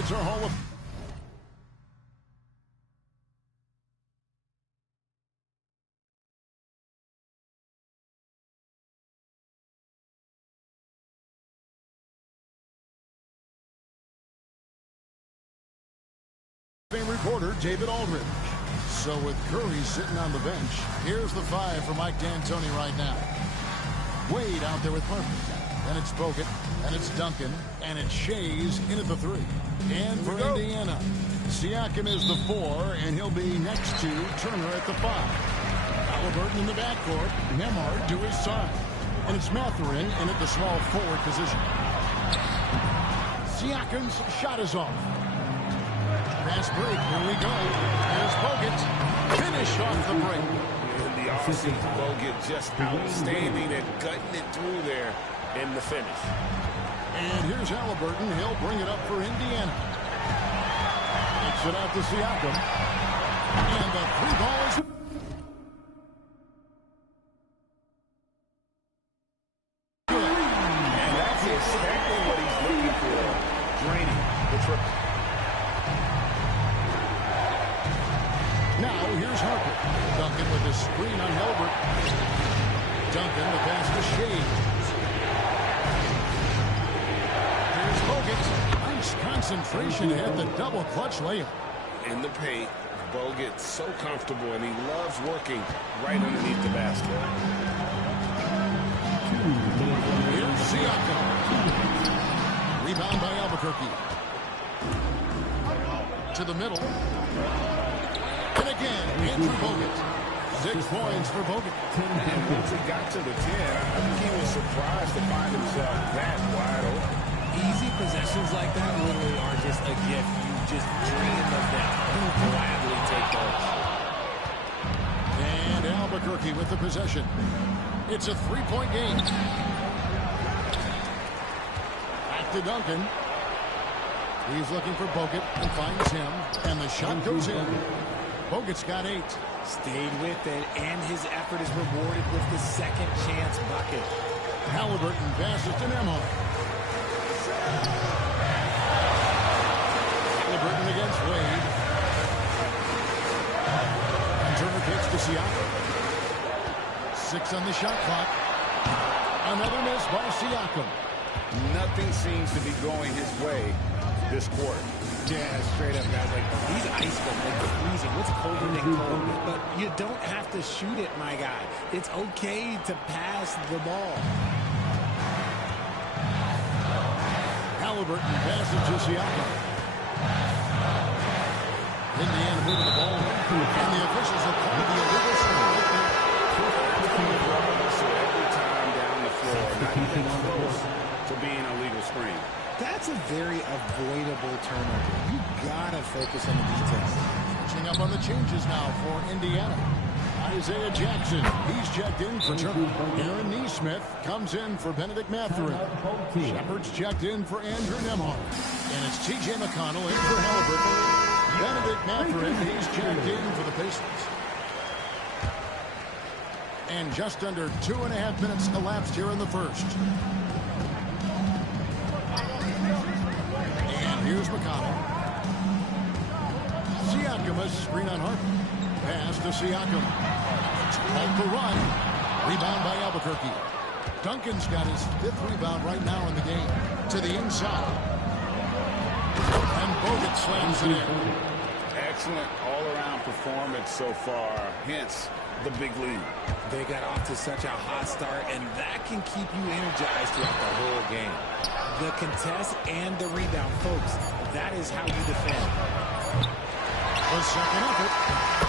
It's our Hall of Fame reporter David Aldridge. So with Curry sitting on the bench, here's the 5 for Mike D'Antoni right now. Wade out there with Murphy. And it's Bogut, and it's Duncan, and it's Shays in at the 3. And for Indiana, Siakam is the 4, and he'll be next to Turner at the 5. Halliburton in the backcourt, Nembhard to his side. And it's Mathurin in at the small forward position. Siakam's shot is off. Fast break, here we go. Here's Bogut. Finish off the break. And the offensive Bogut just outstanding and gutting it through there in the finish. And here's Halliburton. He'll bring it up for Indiana. Takes it out to Siakam. And the 3 ball is... good. And that's exactly what he's looking for. Draining the triple. Now here's Harper. Duncan with the screen on Hilbert. Duncan, the pass to Shea. Here's Bogut. Nice concentration at the double clutch layup. In the paint, Bogut so comfortable, and he loves working right underneath the basket. Here's Siakam. Rebound by Albuquerque. To the middle. And again, Andrew Bogut. 6 points for Bogut. And once he got to the 10, I think he was surprised to find himself that wide open. Easy possessions like that literally are just a gift. You just drain them down. He'll gladly take those. And Albuquerque with the possession. It's a 3-point game. Back to Duncan. He's looking for Bogut and finds him. And the shot goes in. Bogut's got 8. Stayed with it, and his effort is rewarded with the second chance bucket. Halliburton passes to Nembhard. Halliburton against Wade. And Turner kicks to Siakam. 6 on the shot clock. Another miss by Siakam. Nothing seems to be going his way this quarter. Yeah, straight up, guys. Like, these ice cold, like the freezing. What's colder than cold? But you don't have to shoot it, my guy. It's okay to pass the ball. Halliburton passes to Siakam. Indiana moving the ball. And the officials have called the illegal shot. Every time down the floor, not even close to being a legal screen. That's a very avoidable turnover. You gotta focus on the details. Switching up on the changes now for Indiana. Isaiah Jackson, he's checked in for Turner. Aaron Nesmith comes in for Benedict Mathurin. Shepard's checked in for Andrew Nembhard. And it's T.J. McConnell in for Halliburton. Benedict Mathurin, he's checked in for the Pacers. And just under 2.5 minutes elapsed here in the first. And here's McConnell. Siakam, a screen on Harper. Pass to Siakam. Halt the run. Rebound by Albuquerque. Duncan's got his 5th rebound right now in the game. To the inside. And Bogut slams it in. Excellent all-around performance so far. Hence, the big lead. They got off to such a hot start, and that can keep you energized throughout the whole game. The contest and the rebound, folks. That is how you defend. The second effort.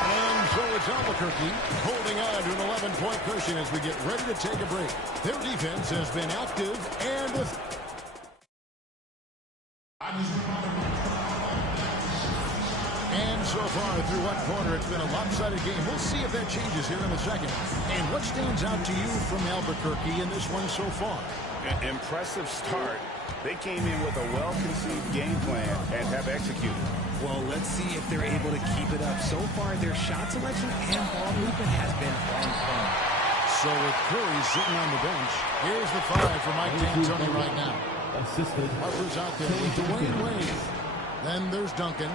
And so it's Albuquerque holding on to an 11-point cushion as we get ready to take a break. Their defense has been active and... And so far through one quarter, it's been a lopsided game. We'll see if that changes here in a second. And what stands out to you from Albuquerque in this one so far? An impressive start. They came in with a well-conceived game plan and have executed. Well, let's see if they're able to keep it up. So far, their shot selection and ball movement has been on point. So with Curry sitting on the bench, here's the 5 for Mike D'Antoni right now. Harper's out there with Dwayne Wade. Here's Duncan.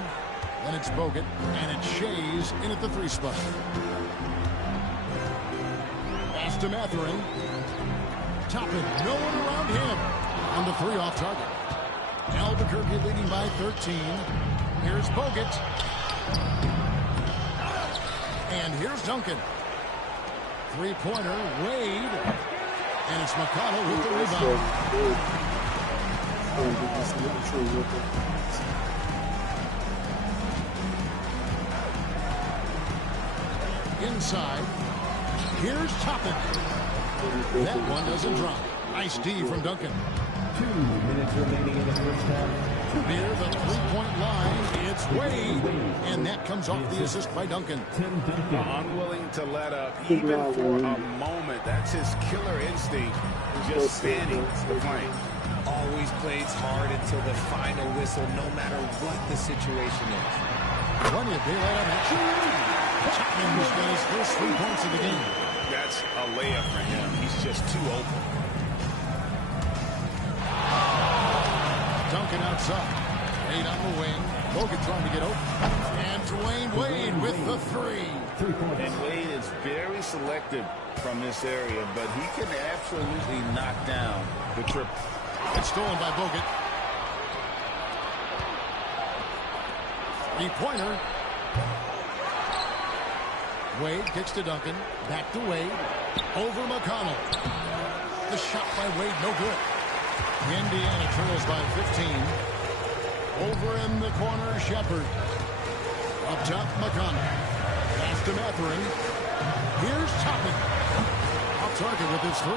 Then it's Bogut. And it's Shays in at the 3 spot. Pass to Mathurin. Toppin. No one around him. On the 3 off target. Albuquerque leading by 13. Here's Bogut. And here's Duncan. 3-pointer. Wade. And it's McConnell with the rebound. Inside. Here's Toppin. That one doesn't drop. Nice D from Duncan. 2 minutes remaining in the first half. Near the 3-point line, it's Wade. And that comes off the assist by Duncan. Unwilling to let up even for a moment. That's his killer instinct. Just standing the plane. Always plays hard until the final whistle, no matter what the situation is. Plenty of daylight on action. Chapman's got his first 3 points of the game. That's a layup for him. He's just too open. Duncan outside. Wade on the wing. Bogut trying to get open. And Dwayne Wade with the 3. And Wade is very selective from this area, but he can absolutely knock down the triple. It's stolen by Bogut. 3-pointer. Wade kicks to Duncan. Back to Wade. Over McConnell. The shot by Wade, no good. Indiana trails by 15. Over in the corner, Shepard. Up top, McConnell. Pass to Mathurin. Here's Toppin. Off target with his 3.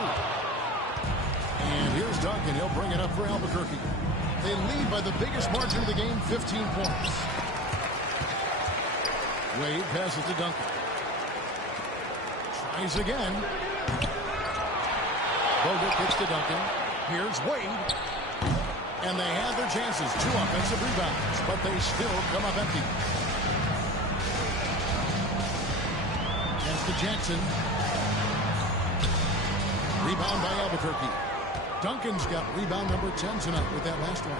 And here's Duncan. He'll bring it up for Albuquerque. They lead by the biggest margin of the game, 15 points. Wade passes to Duncan. Tries again. Bogut kicks to Duncan. Here's Wade. And they had their chances. 2 offensive rebounds, but they still come up empty. Pass to Jackson. Rebound by Albuquerque. Duncan's got rebound number 10 tonight with that last one.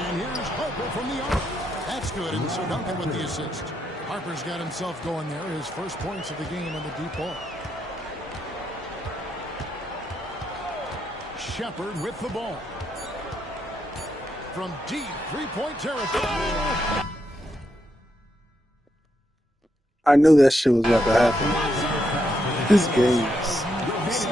And here's Harper from the arc. That's good, and so Duncan with the assist. Harper's got himself going there. His first points of the game on the deep ball. Shepard with the ball. From deep 3-point territory. I knew that shit was about to happen. This game is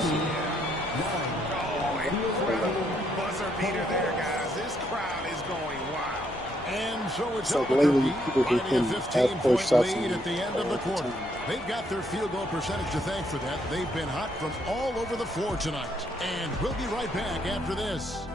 Buzzer beater there, guys. This crowd is going wild. And so it's so lately Albuquerque people finding a have first 15-point shots lead at the end of the quarter. They've got their field goal percentage to thank for that. They've been hot from all over the floor tonight. And we'll be right back after this.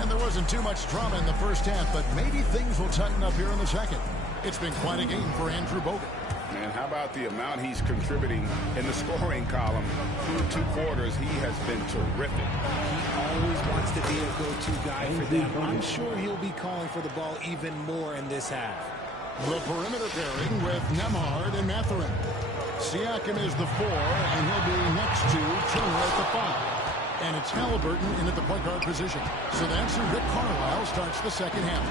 And there wasn't too much drama in the first half, but maybe things will tighten up here in the second. It's been quite a game for Andrew Bogut. And how about the amount he's contributing in the scoring column? Through 2 quarters, he has been terrific. He always wants to be a go-to guy for them. I'm sure he'll be calling for the ball even more in this half. The perimeter pairing with Nembhard and Mathurin. Siakam is the 4, and he'll be next to Turner at the 5. And it's Halliburton in at the point guard position. So that's who Rick Carlisle starts the second half.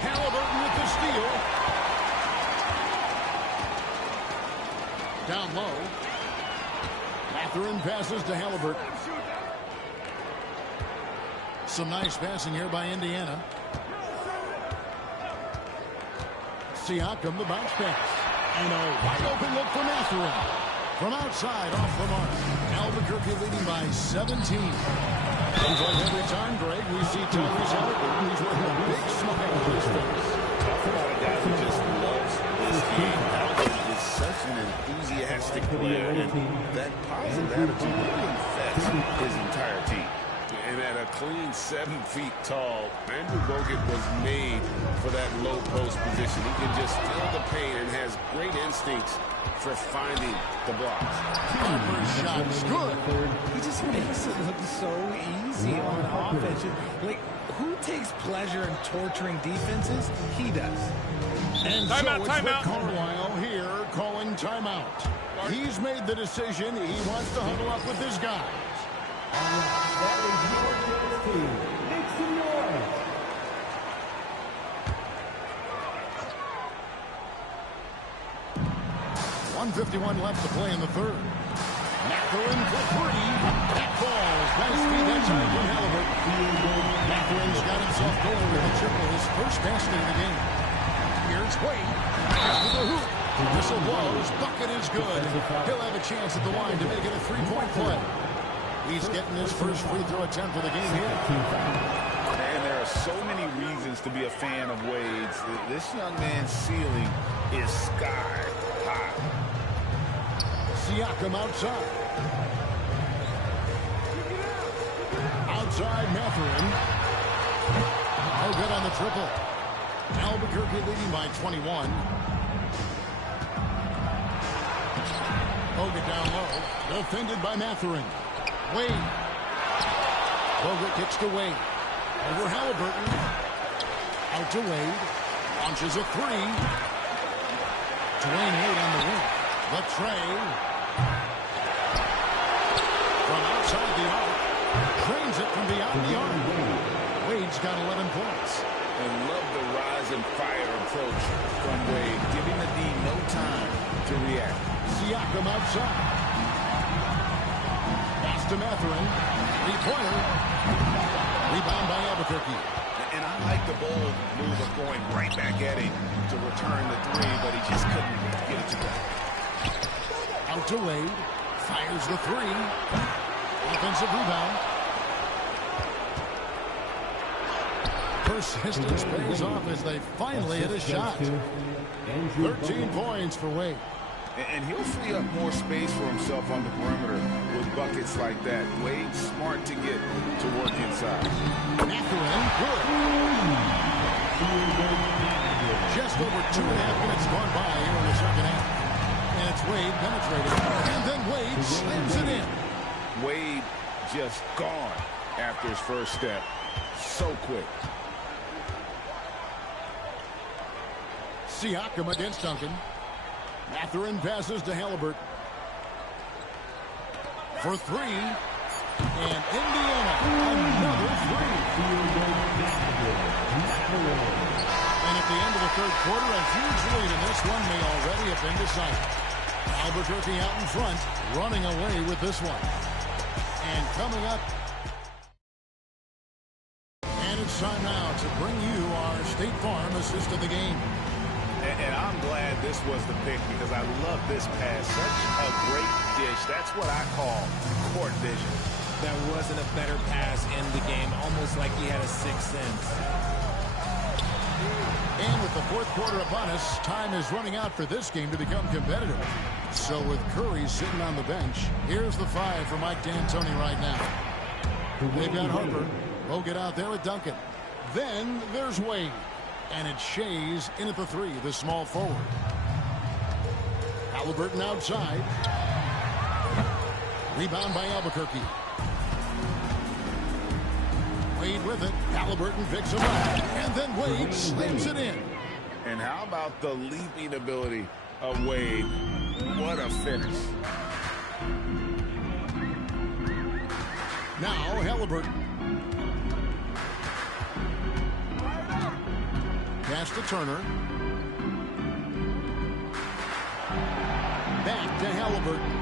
Halliburton with the steal. Down low. Mathurin passes to Halliburton. Some nice passing here by Indiana. Siakam, the bounce pass. And a wide open look for Mathurin. From outside, off the mark. Albuquerque leading by 17. Seems like every time, Greg, we see Tyrese Halliburton, he's with a big smile on his face. Talk about a guy who just loves this game. Halliburton is such an enthusiastic player, and that positive attitude really infects his entire team. And at a clean 7 feet tall. Andrew Bogut was made for that low post position. He can just feel the pain and has great instincts for finding the blocks. Harper's shot is good. He just makes it look so easy on offense. Like, who takes pleasure in torturing defenses? He does. And so it's Rick Carlisle here calling timeout. He's made the decision. He wants to huddle up with his guys. That is your Kansas team. Make some noise. .151 left to play in the third. Mathurin for three. That falls. Nice feed that time from Halliburton. Mathurin's got himself going with a triple, his first basket of the game. Here's Wade. To the hoop. Whistle blows. Bucket is good. He'll have a chance at the line to make it a three-point play. He's getting his first free throw attempt of the game here. And there are so many reasons to be a fan of Wade's. This young man's ceiling is sky high. Siakam outside. Outside Mathurin. No good on the triple. Albuquerque leading by 21. Bogut down low. Defended by Mathurin. Wade. Bogut gets to Wade. Over Halliburton. Out to Wade. Launches a three. Dwayne Wade on the wing. The tray. From outside the arc. Trains it from beyond the arc. Wade's got 11 points. And love the rise and fire approach from Wade, giving the D no time to react. Siakam outside. Pass to Mathurin. Three-pointer. Rebound by Albuquerque. And I like the bold move of going right back at him to return the three, but he just couldn't get it to go. Out to Wade. Fires the three. Offensive rebound. Persistence pays off as they finally hit a shot. 13 points for Wade. And he'll free up more space for himself on the perimeter with buckets like that. Wade's smart to get to work inside. Mathurin, good. Just over 2.5 minutes gone by here in the second half. And it's Wade penetrating. And then Wade slams it in. Wade just gone after his first step. So quick. Siakam against Duncan. Mathurin passes to Halliburton. For three. And Indiana, another three. And at the end of the third quarter, a huge lead in this one may already have been decided. Albuquerque out in front, running away with this one. And coming up, and it's time now to bring you our State Farm assist of the game. And I'm glad this was the pick because I love this pass. Such a great dish. That's what I call court vision. There wasn't a better pass in the game, almost like he had a sixth sense. And with the fourth quarter upon us, time is running out for this game to become competitive. So with Curry sitting on the bench, here's the five for Mike D'Antoni right now. They've got Harper. Bogut out there with Duncan. Then there's Wade. And it's Shays in at the three, the small forward. Halliburton outside. Rebound by Albuquerque. Wade with it. Halliburton picks him up. And then Wade slams it in. And how about the leaping ability of Wade? What a finish. Now Halliburton. Pass to Turner. Back to Halliburton.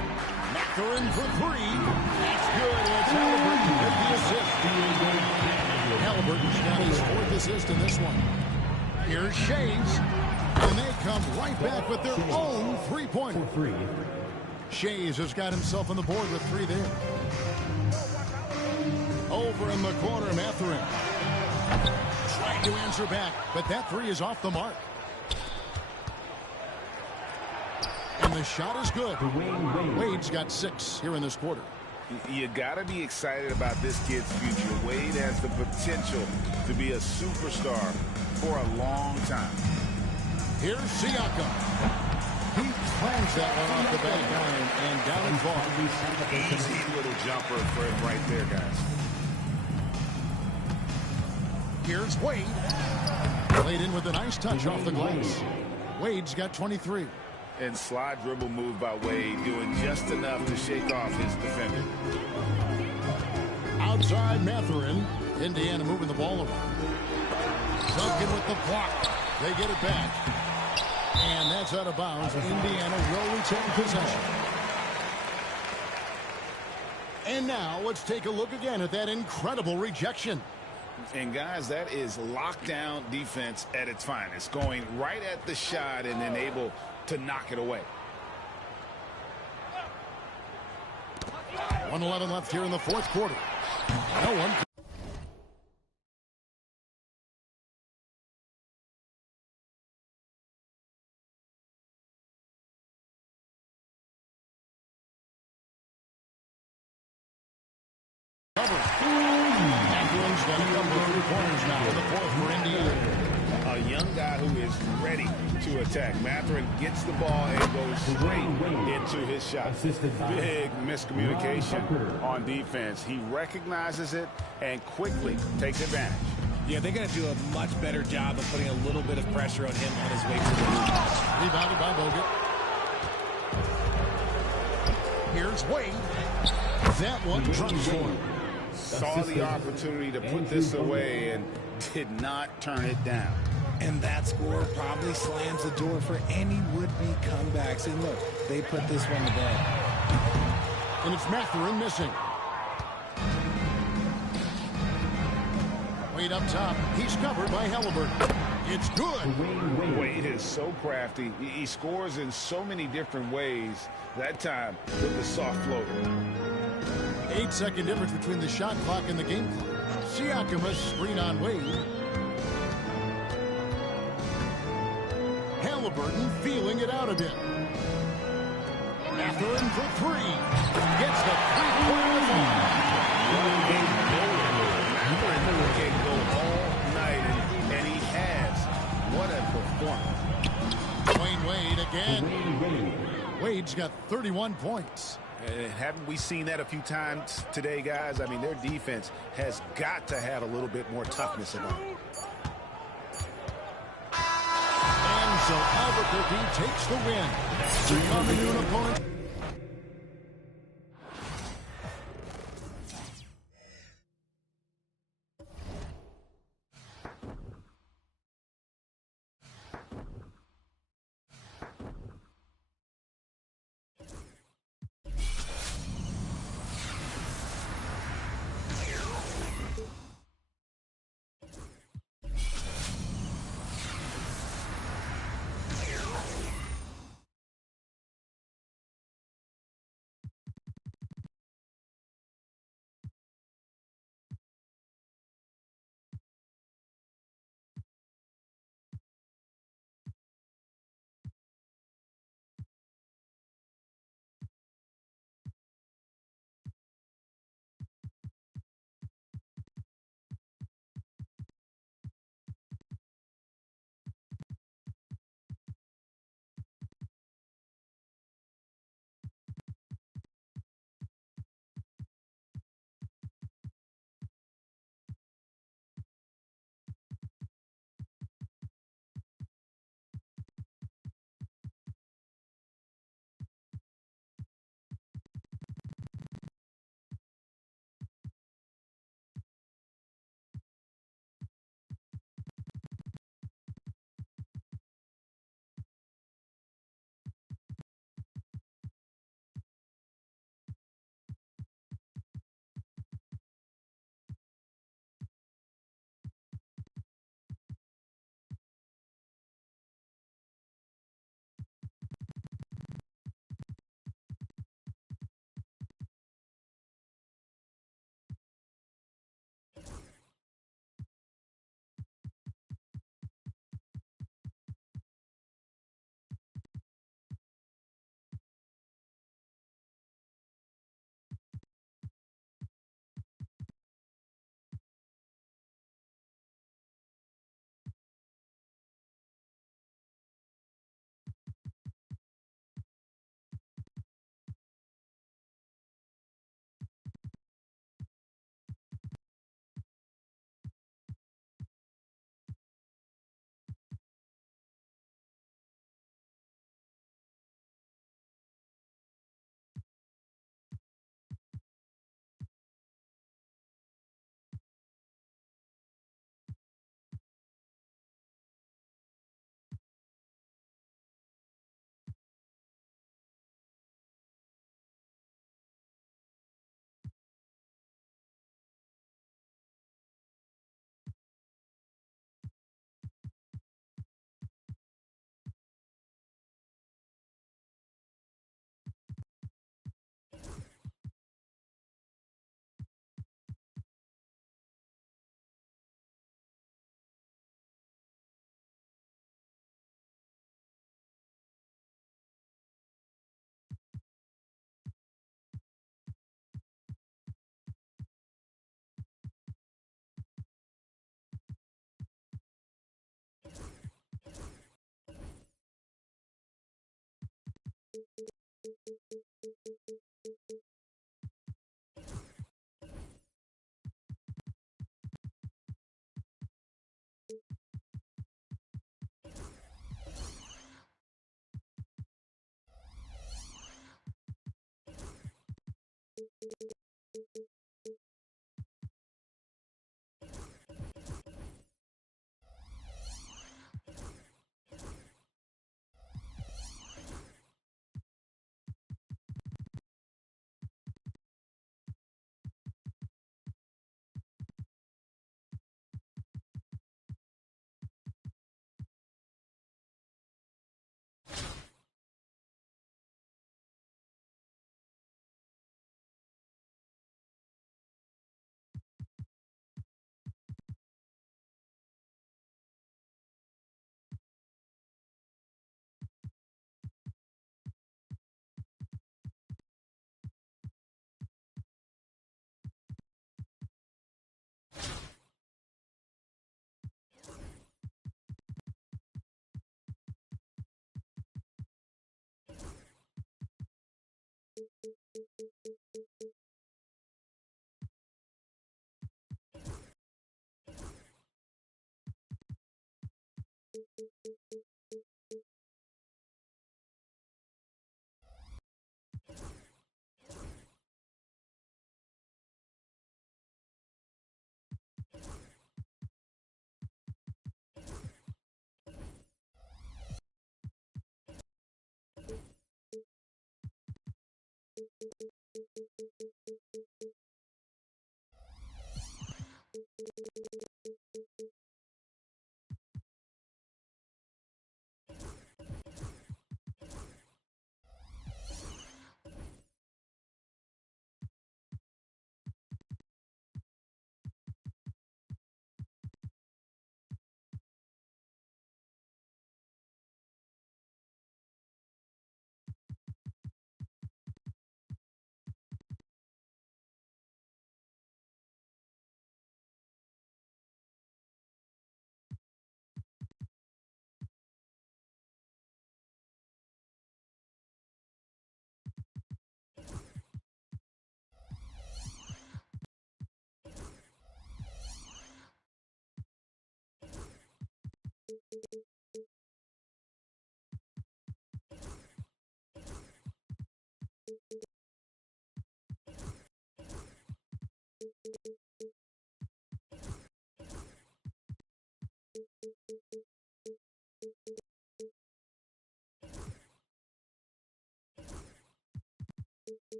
Mathurin for three. That's good. It's Halliburton with the assist. Halliburton's got his fourth assist in this one. Here's Shays. And they come right back with their own three-pointer. Shays has got himself on the board with three there. Over in the corner, Mathurin. Trying to answer back, but that three is off the mark. And the shot is good. Wade's got 6 here in this quarter. You got to be excited about this kid's future. Wade has the potential to be a superstar for a long time. Here's Siakam. He plans that one off the back iron and down and far. Easy little jumper for him right there, guys. Here's Wade. Laid in with a nice touch off the glass. Wade's got 23. And slide dribble move by Wade, doing just enough to shake off his defender. Outside Mathurin. Indiana moving the ball around. Duncan with the block. They get it back. And that's out of bounds. Indiana will retain possession. And now let's take a look again at that incredible rejection. And guys, that is lockdown defense at its finest. Going right at the shot and then able to knock it away. 1:11 left here in the fourth quarter. No one. Mathurin's got a couple of 3 pointers now in the fourth for Indiana. A young guy who is ready to attack. Mathurin gets the ball and goes straight into his shot. Big miscommunication on defense. He recognizes it and quickly takes advantage. Yeah, they're going to do a much better job of putting a little bit of pressure on him on his way to the hoop. Rebounded by Bogut. Here's Wade. That one drops for him. Saw the opportunity to put this away and did not turn it down. And that score probably slams the door for any would-be comebacks. And look, they put this one to bed. And it's Mathurin missing. Wade up top. He's covered by Halliburton. It's good. Wade is so crafty. He scores in so many different ways. That time with the soft floater. 8-second difference between the shot clock and the game clock. Siakam a screen on Wade. Halliburton feeling it out a bit. Mathurin for 3. Gets the three-pointer line. Mathurin can go all night, and he has. What a performance. Dwayne Wade again. Wade's got 31 points. Haven't we seen that a few times today, guys? I mean, their defense has got to have a little bit more toughness about it. And so Albuquerque takes the win. To come into an opponent.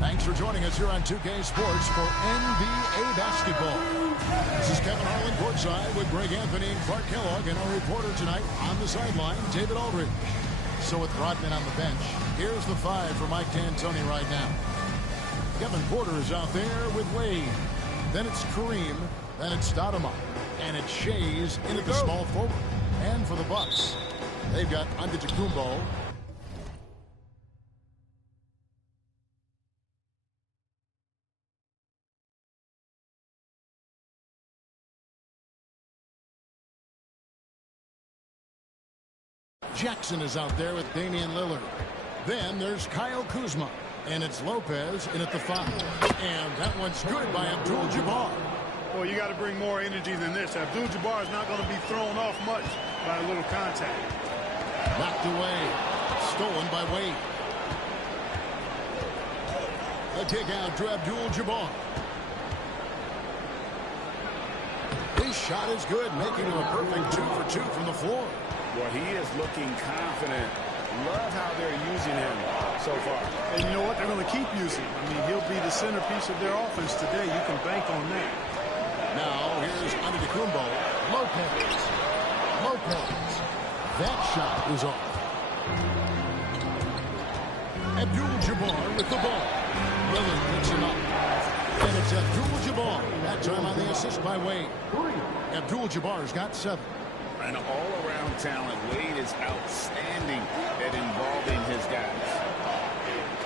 Thanks for joining us here on 2K Sports for NBA basketball. This is Kevin Harlan courtside with Greg Anthony and Clark Kellogg, and our reporter tonight on the sideline, David Aldridge. So with Rodman on the bench, here's the 5 for Mike D'Antoni right now. Kevin Porter is out there with Wade. Then it's Kareem. Then it's Stoudemire. And it's Shays into the small forward. And for the Bucks, they've got Antetokounmpo. Jackson is out there with Damian Lillard. Then there's Kyle Kuzma. And it's Lopez in at the 5. And that one's good by Abdul-Jabbar. Well, you got to bring more energy than this. Abdul-Jabbar is not going to be thrown off much by a little contact. Knocked away. Stolen by Wade. A kick out to Abdul-Jabbar. His shot is good, making him a perfect 2 for 2 from the floor. Well, he is looking confident. Love how they're using him so far. And you know what? They're going to keep using him. I mean, he'll be the centerpiece of their offense today. You can bank on that. Now, here's Antetokounmpo. Lopez. That shot is off. Abdul-Jabbar with the ball. Lillard picks him up. And it's Abdul-Jabbar. That time on the assist by Wade. Abdul-Jabbar's got 7. An all-around talent. Wade is outstanding at involving his guys.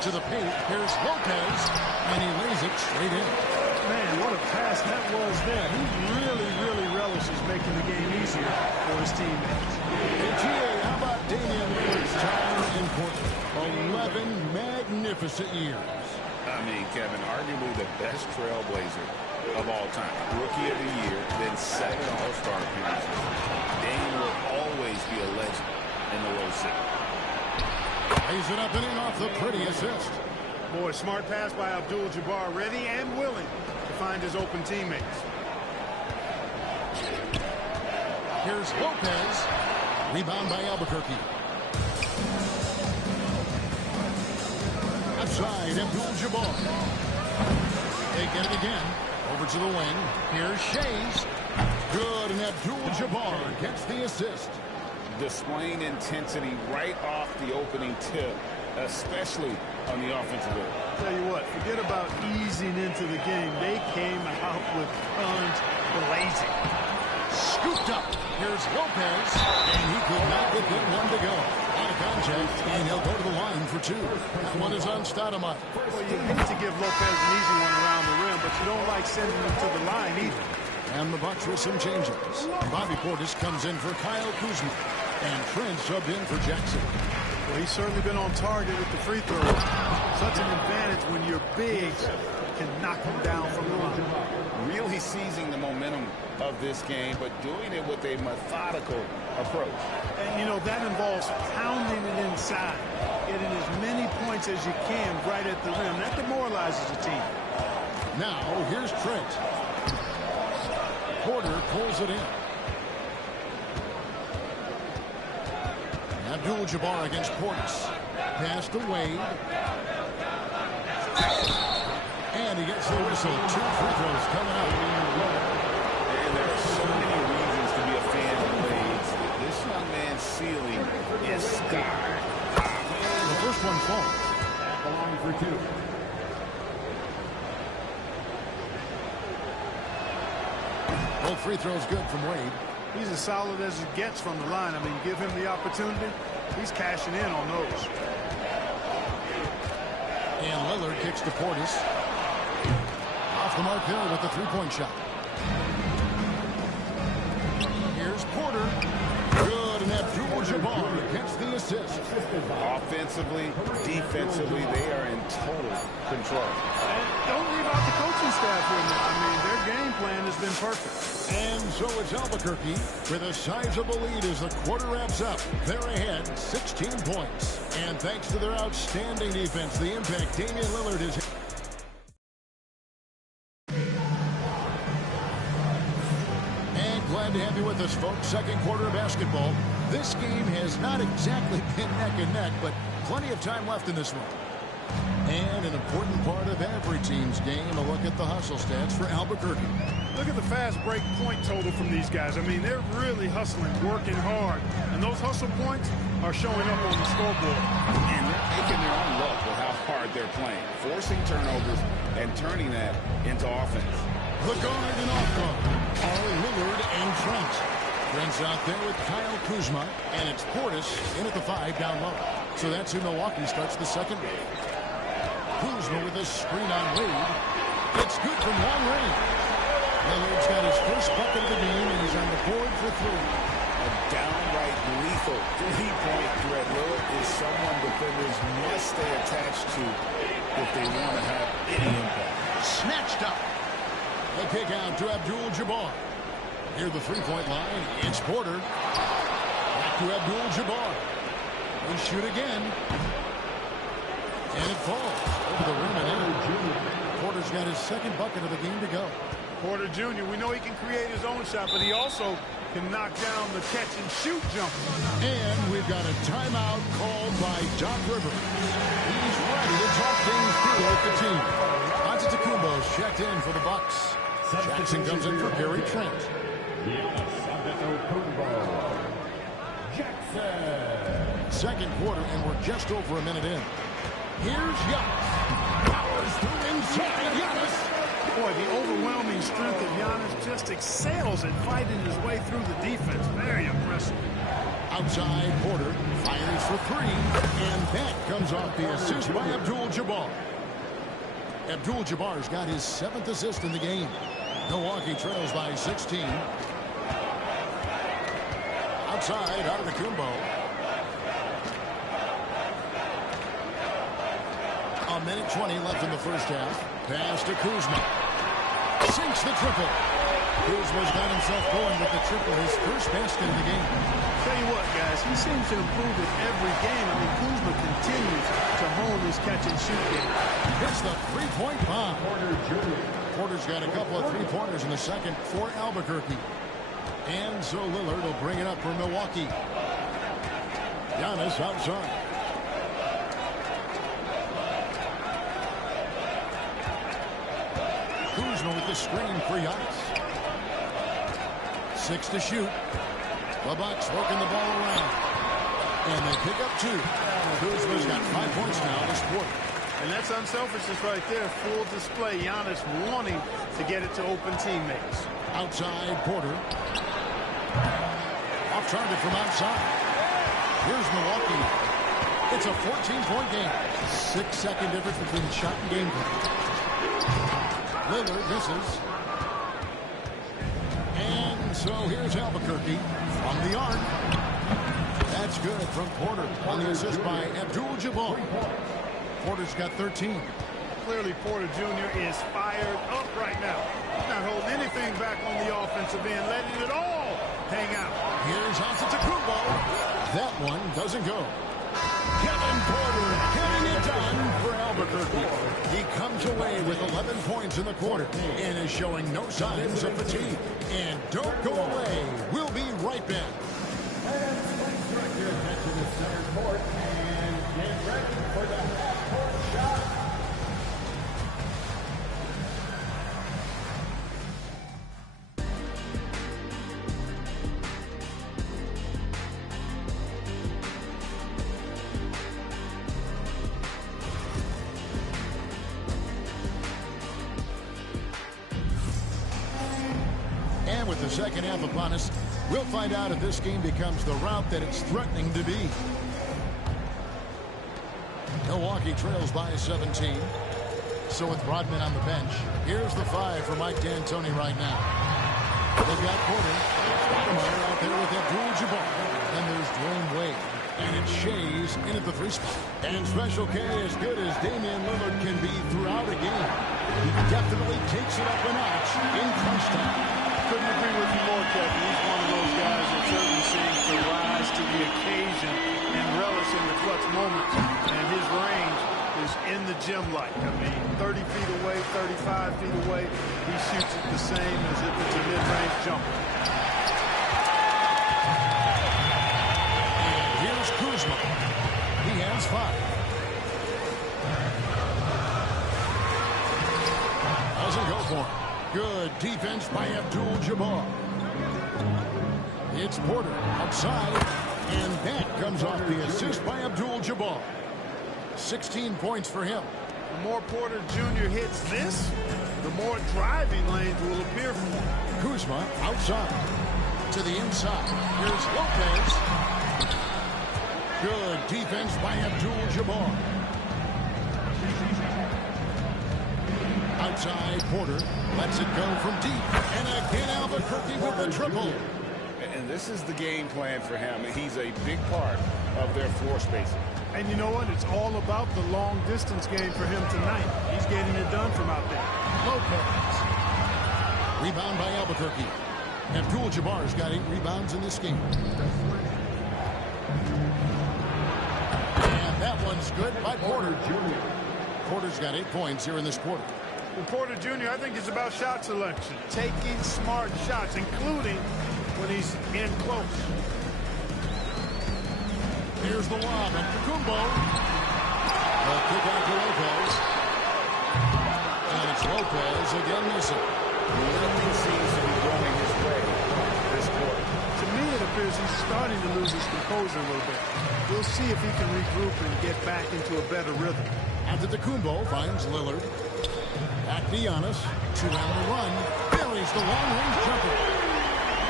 To the paint, here's Lopez, and he lays it straight in. Man, what a pass that was there. He really relishes making the game easier for his teammates. And GA, how about Damian Lillard's time in Portland? 11 magnificent years. I mean, Kevin, arguably the best trailblazer of all time. Rookie of the year, then 7 All-Star appearances. Dame will always be a legend in the OC. Lays it up and in off the pretty assist. Boy, smart pass by Abdul-Jabbar, ready and willing to find his open teammates. Here's Lopez. Rebound by Albuquerque. Outside, Abdul-Jabbar. They get it again. Over to the wing. Here's Shays. Good, and Abdul-Jabbar gets the assist. Displaying intensity right off the opening tip, especially on the offensive end. Tell you what, forget about easing into the game. They came out with guns blazing. Scooped up. Here's Lopez, and he could not get that one to go. Out of contact, and he'll go to the line for 2. That one is on Stoudemire. Well, you hate to give Lopez an easy one around the rim, but you don't like sending him to the line either. And the Bucks with some changes. Bobby Portis comes in for Kyle Kuzma. And Trent subbed in for Jackson. Well, he's certainly been on target with the free throws. Such an advantage when your bigs can knock him down from the line. Really seizing the momentum of this game, but doing it with a methodical approach. And, you know, that involves pounding it inside, getting as many points as you can right at the rim. That demoralizes a team. Now, here's Trent. Porter pulls it in. Abdul-Jabbar against Portis. Pass to Wade. And he gets the whistle. 2 free throws coming up. And they're so many reasons to be a fan of Blades. This young man's ceiling is sky high. The first one falls. At the line for two. Both free throws good from Wade. He's as solid as it gets from the line. I mean, give him the opportunity. He's cashing in on those. And Lillard kicks to Portis. Off the mark there with the three-point shot. Here's Porter. Good, and Abdul-Jabbar gets the assist. Offensively, defensively, they are in total control. And don't leave out the coaching staff here now. I mean, their game plan has been perfect. And so it's Albuquerque with a sizable lead as the quarter wraps up. They're ahead 16 points. And thanks to their outstanding defense, the impact Damian Lillard is. And glad to have you with us, folks. Second quarter of basketball. This game has not exactly been neck and neck, but plenty of time left in this one. And an important part of every team's game, a look at the hustle stats for Albuquerque. Look at the fast break point total from these guys. I mean, they're really hustling, working hard. And those hustle points are showing up on the scoreboard. And they're taking their own luck with how hard they're playing, forcing turnovers and turning that into offense. The guard and off guard are Lillard and Trent. Trent's out there with Kyle Kuzma, and it's Portis in at the 5 down low. So that's who Milwaukee starts the second game. Kuzma with a screen on Wade. It's good from long range. Lillard's got his first bucket of the game, and he's on the board for 3. A downright lethal three-point threat. Lillard is someone defenders must stay attached to if they want to have any impact. Snatched up. The kick out to Abdul-Jabbar. Near the three-point line, it's Porter. Back to Abdul-Jabbar. They shoot again. And it falls over the rim and in. Porter's got his second bucket of the game to go. Porter Jr., we know he can create his own shot, but he also can knock down the catch-and-shoot jumper. And we've got a timeout called by Doc Rivers. He's ready to talk things through with the team. Antetokounmpo's checked in for the Bucks. Jackson comes in for Gary Trent. Jackson. Second quarter, and we're just over a minute in. Here's Giannis. Powers through inside. Giannis. Boy, the overwhelming strength of Giannis just excels at fighting his way through the defense. Very impressive. Outside, Porter fires for 3, and that comes off the assist by Abdul-Jabbar. Abdul-Jabbar's got his 7th assist in the game. Milwaukee trails by 16. Outside, Antetokounmpo. A minute 20 left in the first half. Pass to Kuzma. Sinks the triple. Kuzma's got himself going with the triple, his first basket in the game. Tell you what, guys, he seems to improve it every game. I mean, Kuzma continues to hone his catch-and-shoot game. Hits the three-point bomb. Porter's got a couple of three-pointers in the second for Albuquerque. And so Lillard will bring it up for Milwaukee. Giannis outside. Kuzma with the screen for Giannis. 6 to shoot. The Bucks working the ball around. And they pick up 2. Kuzma's got 5 points now this quarter. And that's unselfishness right there. Full display. Giannis wanting to get it to open teammates. Outside, Porter. Off target from outside. Here's Milwaukee. It's a 14-point game. 6-second difference between shot and game clock. Lillard misses. And so here's Albuquerque from the arc. That's good from Porter on the assist by Abdul-Jabbar. Porter's got 13. Clearly, Porter Jr. is fired up right now. He's not holding anything back on the offensive end, letting it all hang out. Here's Antetokounmpo. That one doesn't go. Kevin Porter getting it done for Albuquerque. He comes away with 11 points in the quarter and is showing no signs of fatigue. And don't go away. We'll be right back. Direct your attention to center court and get ready for the half-court shot. the second half upon us. We'll find out if this game becomes the rout that it's threatening to be. Milwaukee trails by 17. So with Rodman on the bench, here's the 5 for Mike D'Antoni right now. They've got Porter. Stoudemire out there with Abdul-Jabbar. Then there's Dwayne Wade. And it's Shays in at the 3 spot. And Special K, as good as Damian Lillard can be throughout a game, he definitely takes it up a notch in crunch time. Couldn't agree with you more, Kevin. He's one of those guys that certainly seems to rise to the occasion and relish in the clutch moments. And his range is in the gym like. I mean, 30 feet away, 35 feet away, he shoots it the same as if it's a mid-range jumper. And here's Kuzma. He has 5. Doesn't go for it. Good defense by Abdul-Jabbar. It's Porter outside, and that comes off the assist by Abdul-Jabbar. 16 points for him. The more Porter Jr. hits this, the more driving lanes will appear for him. Kuzma outside to the inside. Here's Lopez. Good defense by Abdul-Jabbar. Outside, Porter lets it go from deep. And again, Albuquerque with the triple. And this is the game plan for him. He's a big part of their floor spacing. And you know what? It's all about the long-distance game for him tonight. He's getting it done from out there. Lopez. Rebound by Albuquerque. Abdul-Jabbar's got 8 rebounds in this game. And that one's good by Porter. Porter's got 8 points here in this quarter. Well, Porter Jr., I think it's about shot selection. Taking smart shots, including when he's in close. Here's the lob up to Kumbo. A kick out to Lopez. And it's Lopez again missing. Nothing seems to be going his way this quarter. To me, it appears he's starting to lose his composure a little bit. We'll see if he can regroup and get back into a better rhythm. Antetokounmpo finds Lillard. Back to Giannis. 2 on the run. Buries the long-range jumper.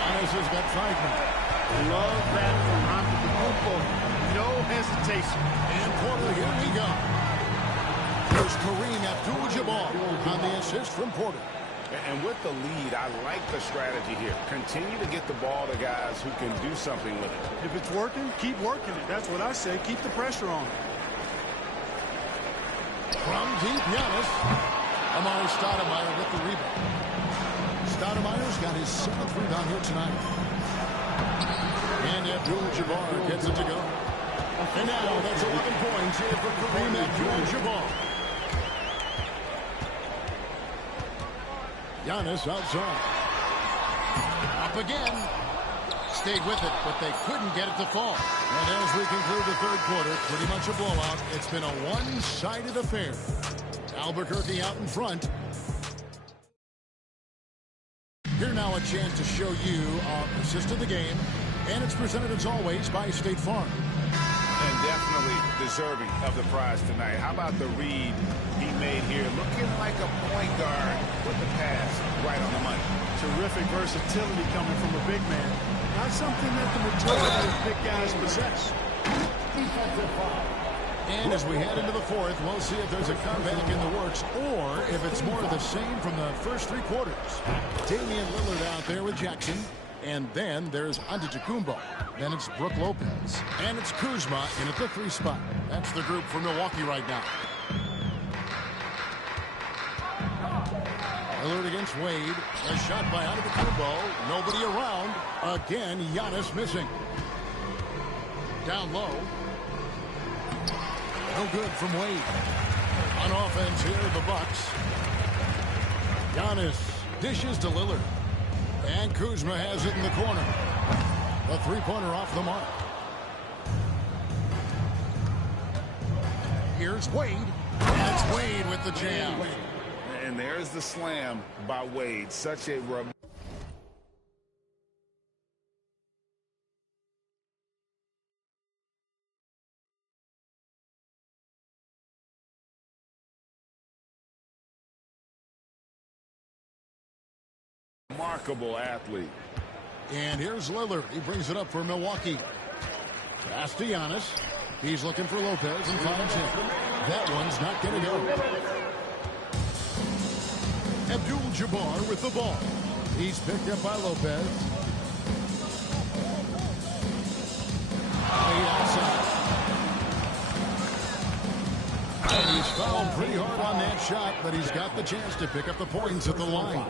Giannis has got 5 now. Love that from Antetokounmpo. No hesitation. And Porter, here we go. Here's Kareem Abdul-Jabbar on the assist from Porter. And with the lead, I like the strategy here. Continue to get the ball to guys who can do something with it. If it's working, keep working it. That's what I say. Keep the pressure on. From deep, Giannis. Amari Stoudemire with the rebound. Stoudemire's got his 7th rebound here tonight. And Abdul-Jabbar gets it to go. And now that's 11 points here for Kareem Abdul-Jabbar. Giannis outside. Up again. Stayed with it, but they couldn't get it to fall. And as we conclude the 3rd quarter, pretty much a blowout. It's been a one-sided affair. Albuquerque out in front. Here now a chance to show you our assist of the game. And it's presented as always by State Farm. And definitely deserving of the prize tonight. How about the read he made here? Looking like a point guard with the pass right on the money. Terrific versatility coming from a big man. Not something that the majority of big guys possess. And as we head into the 4th, we'll see if there's a comeback in the works or if it's more of the same from the first 3 quarters. Damian Lillard out there with Jackson. And then there's Antetokounmpo. Then it's Brook Lopez. And it's Kuzma in at the 3 spot. That's the group for Milwaukee right now. Lillard against Wade. A shot by Antetokounmpo. Nobody around. Again, Giannis missing. Down low. No good from Wade. On offense here, the Bucks. Giannis dishes to Lillard. And Kuzma has it in the corner. A 3-pointer off the mark. Here's Wade. That's Wade with the jam. And there's the slam by Wade. Such a remarkable athlete. And here's Lillard. He brings it up for Milwaukee. Pass to Giannis. He's looking for Lopez and finds him. That one's not going to go. Abdul-Jabbar with the ball. He's picked up by Lopez. Wade outside. And he's fouled pretty hard on that shot, but he's got the chance to pick up the points at the line.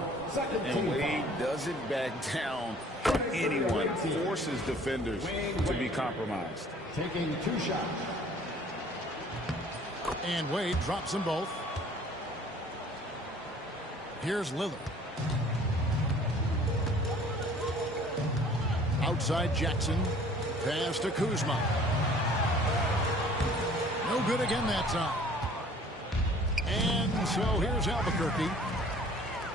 And Wade doesn't back down for anyone. Forces defenders to be compromised. Taking 2 shots. And Wade drops them both. Here's Lillard. Outside Jackson. Pass to Kuzma. No good again that time. And so here's Albuquerque.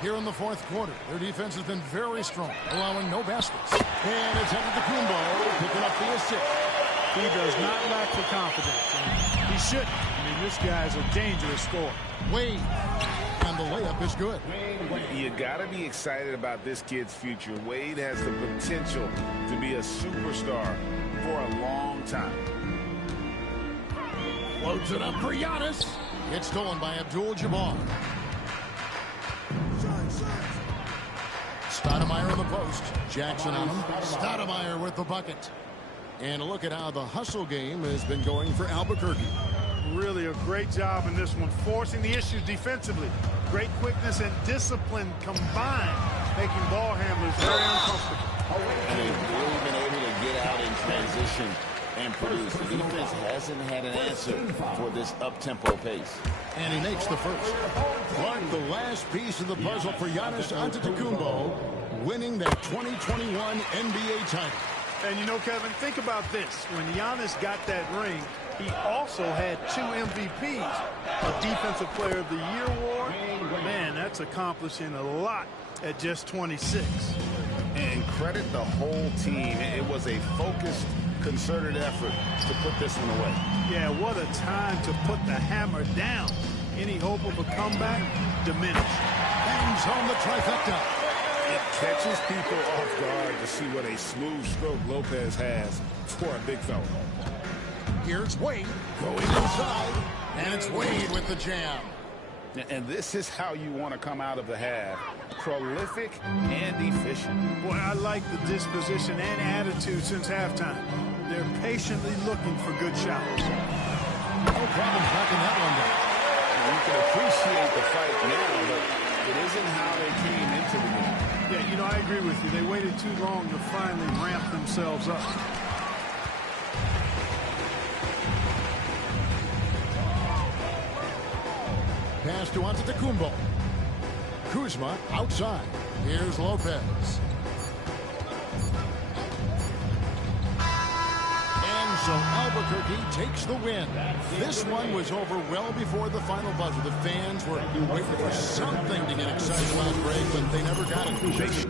Here in the fourth quarter, their defense has been very strong, allowing no baskets. And it's Antetokounmpo picking up the assist. He does not lack the confidence. And he shouldn't. I mean, this guy's a dangerous scorer. Wade. And the layup is good. You got to be excited about this kid's future. Wade has the potential to be a superstar for a long time. Loads it up for Giannis. It's stolen by Abdul-Jabbar. Stoudemire in the post. Jackson on him. Stoudemire with the bucket. And a look at how the hustle game has been going for Albuquerque. Really a great job in this one, forcing the issues defensively. Great quickness and discipline combined, making ball handlers very uncomfortable. And they've really been able to get out in transition and produce. The defense hasn't had an answer for this up-tempo pace. And he makes the first. Clark, the last piece of the puzzle for Giannis Antetokounmpo, winning that 2021 NBA title. And you know, Kevin, think about this. When Giannis got that ring, he also had 2 MVPs, a Defensive Player of the Year award. Man, that's accomplishing a lot at just 26. And credit the whole team. It was a focused, concerted effort to put this one away. Yeah, what a time to put the hammer down. Any hope of a comeback diminished. Bangs home the trifecta. It catches people off guard to see what a smooth stroke Lopez has for a big fella. Here's Wade going inside, and it's Wade with the jam. And this is how you want to come out of the half. Prolific and efficient. Boy, I like the disposition and attitude since halftime. They're patiently looking for good shots. No problem backing that one down. You can appreciate the fight now, but it isn't how they came into the game. Yeah, you know, I agree with you. They waited too long to finally ramp themselves up. Pass to Antetokounmpo. Kuzma outside. Here's Lopez. And so Albuquerque takes the win. This one was over well before the final buzzer. The fans were waiting for something to get excited about, Greg, but they never got it.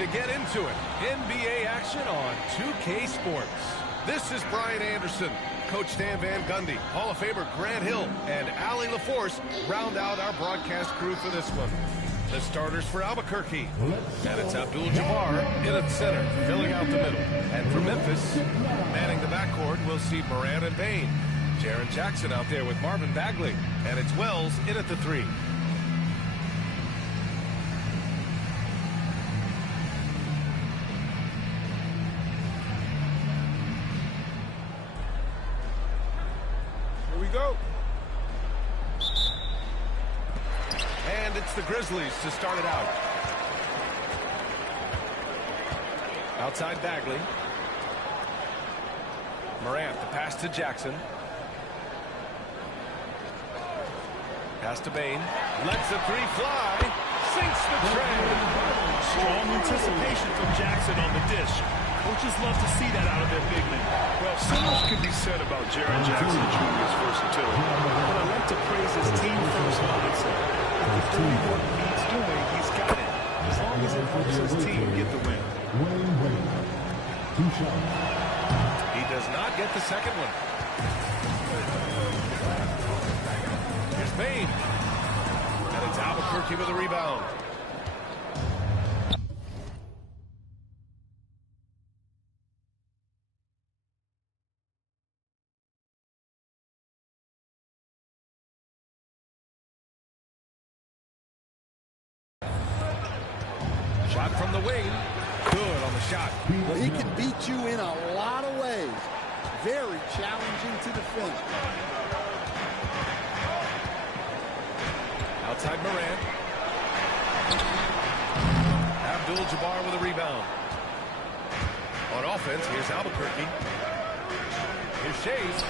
to get into it. NBA action on 2K Sports. This is Brian Anderson. Coach Stan Van Gundy, Hall of Famer Grant Hill, and Allie LaForce round out our broadcast crew for this one. The starters for Albuquerque. And it's Abdul-Jabbar in at center, filling out the middle. And for Memphis, manning the backcourt, we'll see Morant and Bane. Jaren Jackson out there with Marvin Bagley. And it's Wells in at the 3. Go. And it's the Grizzlies to start it out. Outside Bagley. Morant, the pass to Jackson. Pass to Bane. Lets the 3 fly. Sinks the tray. Strong anticipation from Jackson on the dish. Coaches love to see that out of their big men. Well, so much can be said about Jaren Jackson Jr.'s versatility. But I like to praise his team-first mindset. If the dirty work needs doing, he's got it. As long as it helps his team get the win. He does not get the second one. Here's Bane. And it's Albuquerque with a rebound. Shot from the wing. Good on the shot. Well, he can beat you in a lot of ways. Very challenging to defend. Outside Morant. Abdul-Jabbar with a rebound. On offense, here's Albuquerque. Here's Shays.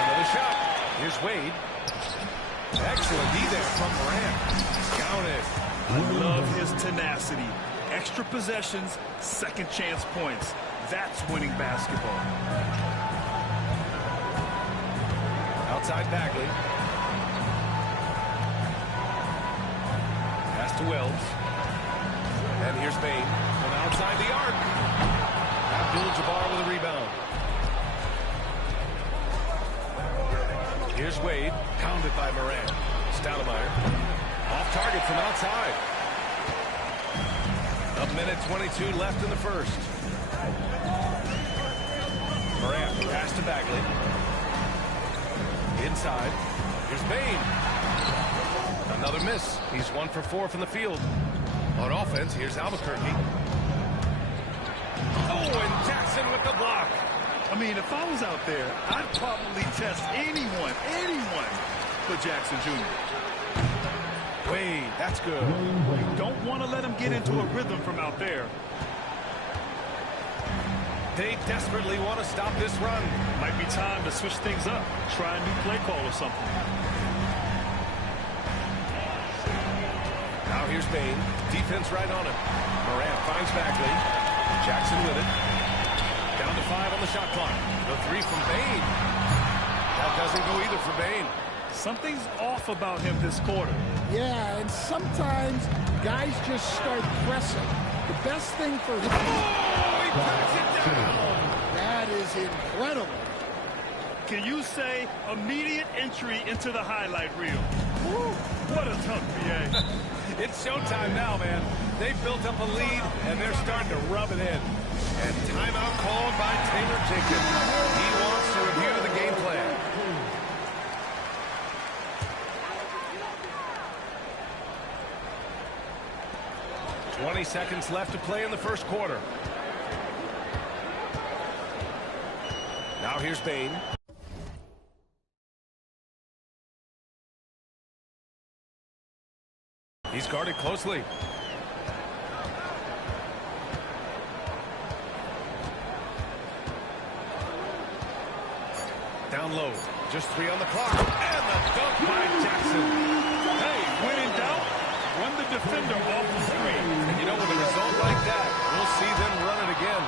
Another shot. Here's Wade. Excellent defense from Morant. Counted. I love his tenacity. Extra possessions, second chance points. That's winning basketball. Outside Bagley. Pass to Wells. And here's Bane from outside the arc. Abdul-Jabbar with a rebound. Here's Wade, pounded by Morant. Stoudemire, off target from outside. A minute 22 left in the first. Morant, pass to Bagley. Inside, here's Bane. Another miss. He's 1 for 4 from the field. On offense, here's Albuquerque. Oh, and Jackson with the block. I mean, if I was out there, I'd probably test anyone for Jackson Jr. Wade, that's good. Don't want to let him get into a rhythm from out there. They desperately want to stop this run. Might be time to switch things up. Try a new play call or something. Now here's Bane. Defense right on him. Morant finds Bagley. Jackson with it. Down to 5 on the shot clock. The 3 from Bane. That doesn't go either for Bane. Something's off about him this quarter. Yeah, and sometimes guys just start pressing. The best thing for him... Oh, he backs it down! That is incredible. Can you say immediate entry into the highlight reel? Woo, what a dunk, BA. It's showtime now, man. They've built up a lead, and they're starting to rub it in. And timeout called by Taylor Jenkins. He wants to review the game plan. $20 seconds left to play in the first quarter. Now here's Bane. He's guarded closely. Down low. Just 3 on the clock. And the dunk by Jackson. Hey, when in doubt, run the defender off the screen. And you know, with a result like that, we'll see them run it again.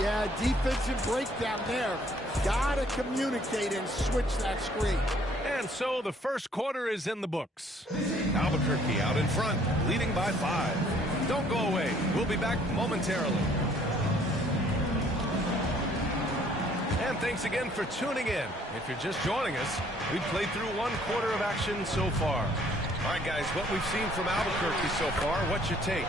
Yeah, defensive breakdown there. Gotta communicate and switch that screen. And so the first quarter is in the books. Albuquerque out in front, leading by 5. Don't go away. We'll be back momentarily. And thanks again for tuning in. If you're just joining us, we've played through 1 quarter of action so far. All right, guys, what we've seen from Albuquerque so far, what's your take?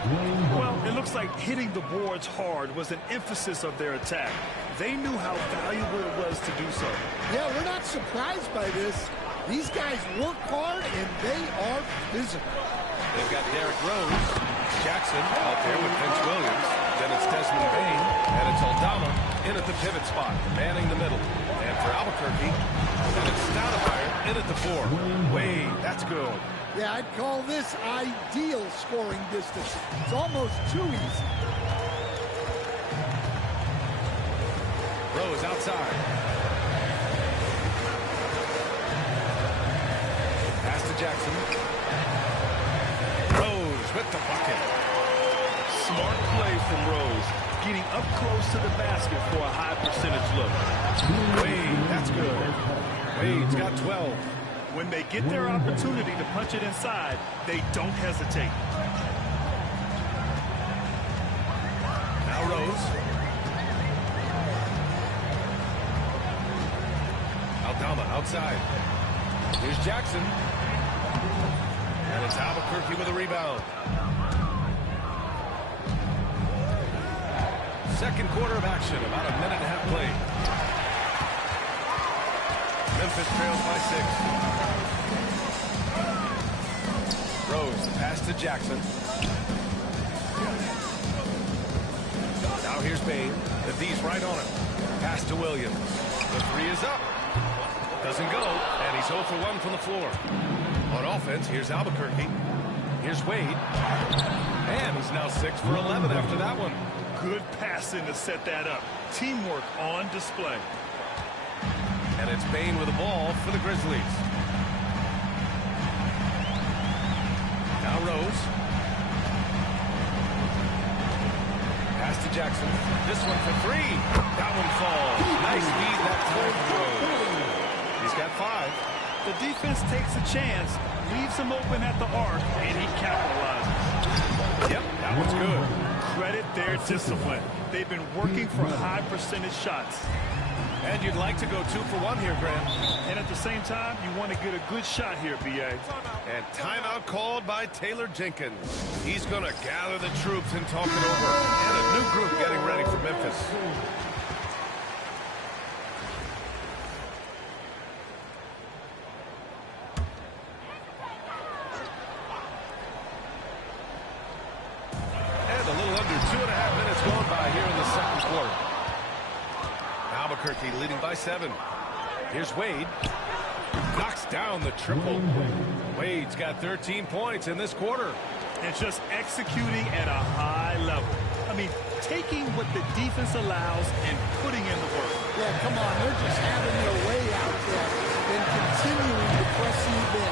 Well, it looks like hitting the boards hard was an emphasis of their attack. They knew how valuable it was to do so. Yeah, we're not surprised by this. These guys work hard, and they are physical. They've got Derrick Rose, Jackson out there with Vince Williams. Then it's Desmond Bain, and it's Aldama in at the pivot spot, manning the middle. And for Albuquerque, and it's Stoudemire in at the 4. Wade, that's good. Yeah, I'd call this ideal scoring distance. It's almost too easy. Rose outside. Pass to Jackson. Rose with the bucket. Smart play from Rose, getting up close to the basket for a high percentage look. Wade, that's good. Wade's got 12. When they get their opportunity to punch it inside, they don't hesitate. Now Rose. Aldama outside. Here's Jackson. And it's Albuquerque with a rebound. Second quarter of action, about a minute and a half played. Memphis trails by 6. Rose, the pass to Jackson. Now here's Bain. The D's right on it. Pass to Williams. The 3 is up. Doesn't go, and he's 0 for 1 from the floor. On offense, here's Albuquerque. Here's Wade. And he's now 6 for 11 after that one. Good passing to set that up. Teamwork on display. And it's Bain with the ball for the Grizzlies. Now Rose. Pass to Jackson. This one for 3. That one falls. Nice lead that time for Rose. He's got 5. The defense takes a chance, leaves him open at the arc, and he capitalizes. Yep, that one's good. Credit their discipline. They've been working for high percentage shots. And you'd like to go 2 for 1 here, Grant. And at the same time, you want to get a good shot here, B.A. And timeout called by Taylor Jenkins. He's going to gather the troops and talk it over. And a new group getting ready for Memphis. And a little under 2.5 minutes gone by here in the second quarter. Albuquerque leading by 7. Here's Wade. Knocks down the triple. Wade's got 13 points in this quarter. And just executing at a high level. I mean, taking what the defense allows and putting in the work. Yeah, come on. They're just having their way out there and continuing to press even.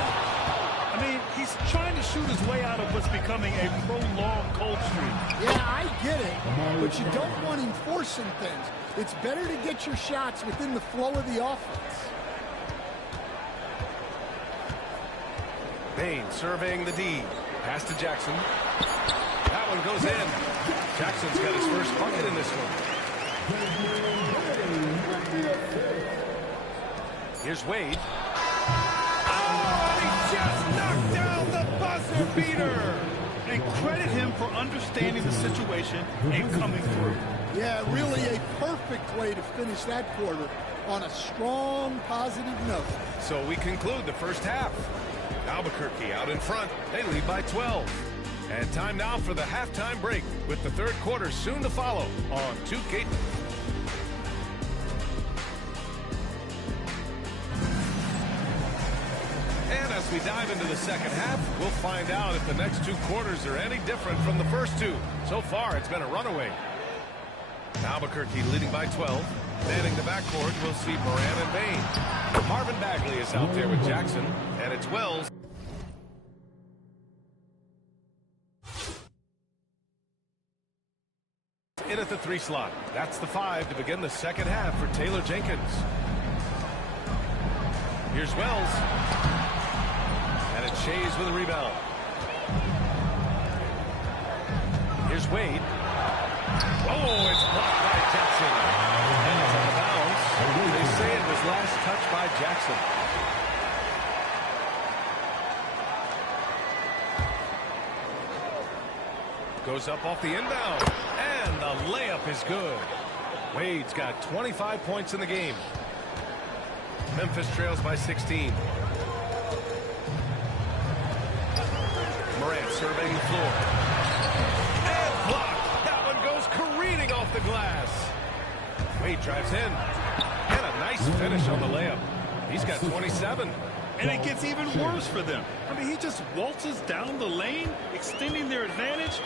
I mean, he's trying to shoot his way out of what's becoming a prolonged cold streak. Yeah, I get it. But you don't want him forcing things. It's better to get your shots within the flow of the offense. Bain surveying the D. Pass to Jackson. That one goes in. Jackson's got his first bucket in this one. Here's Wade. Oh, he just knocked down the buzzer beater. And credit him for understanding the situation and coming through. Yeah, really a perfect way to finish that quarter on a strong, positive note. So we conclude the first half. Albuquerque out in front. They lead by 12. And time now for the halftime break with the third quarter soon to follow on 2K. And as we dive into the second half, we'll find out if the next 2 quarters are any different from the first 2. So far, it's been a runaway. Albuquerque leading by 12. Manning the backcourt, we'll see Moran and Bain. Marvin Bagley is out there with Jackson, and it's Wells. In at the 3 slot. That's the 5 to begin the second half for Taylor Jenkins. Here's Wells. And it's Shays with a rebound. Here's Wade. Oh, it's blocked by Jackson. And it's out of bounds. They say it was last touched by Jackson. Goes up off the inbound. And the layup is good. Wade's got 25 points in the game. Memphis trails by 16. Morant surveying the floor. And blocked. That one goes careening off the glass. Wade drives in. And a nice finish on the layup. He's got 27. And it gets even worse for them. I mean, he just waltzes down the lane, extending their advantage.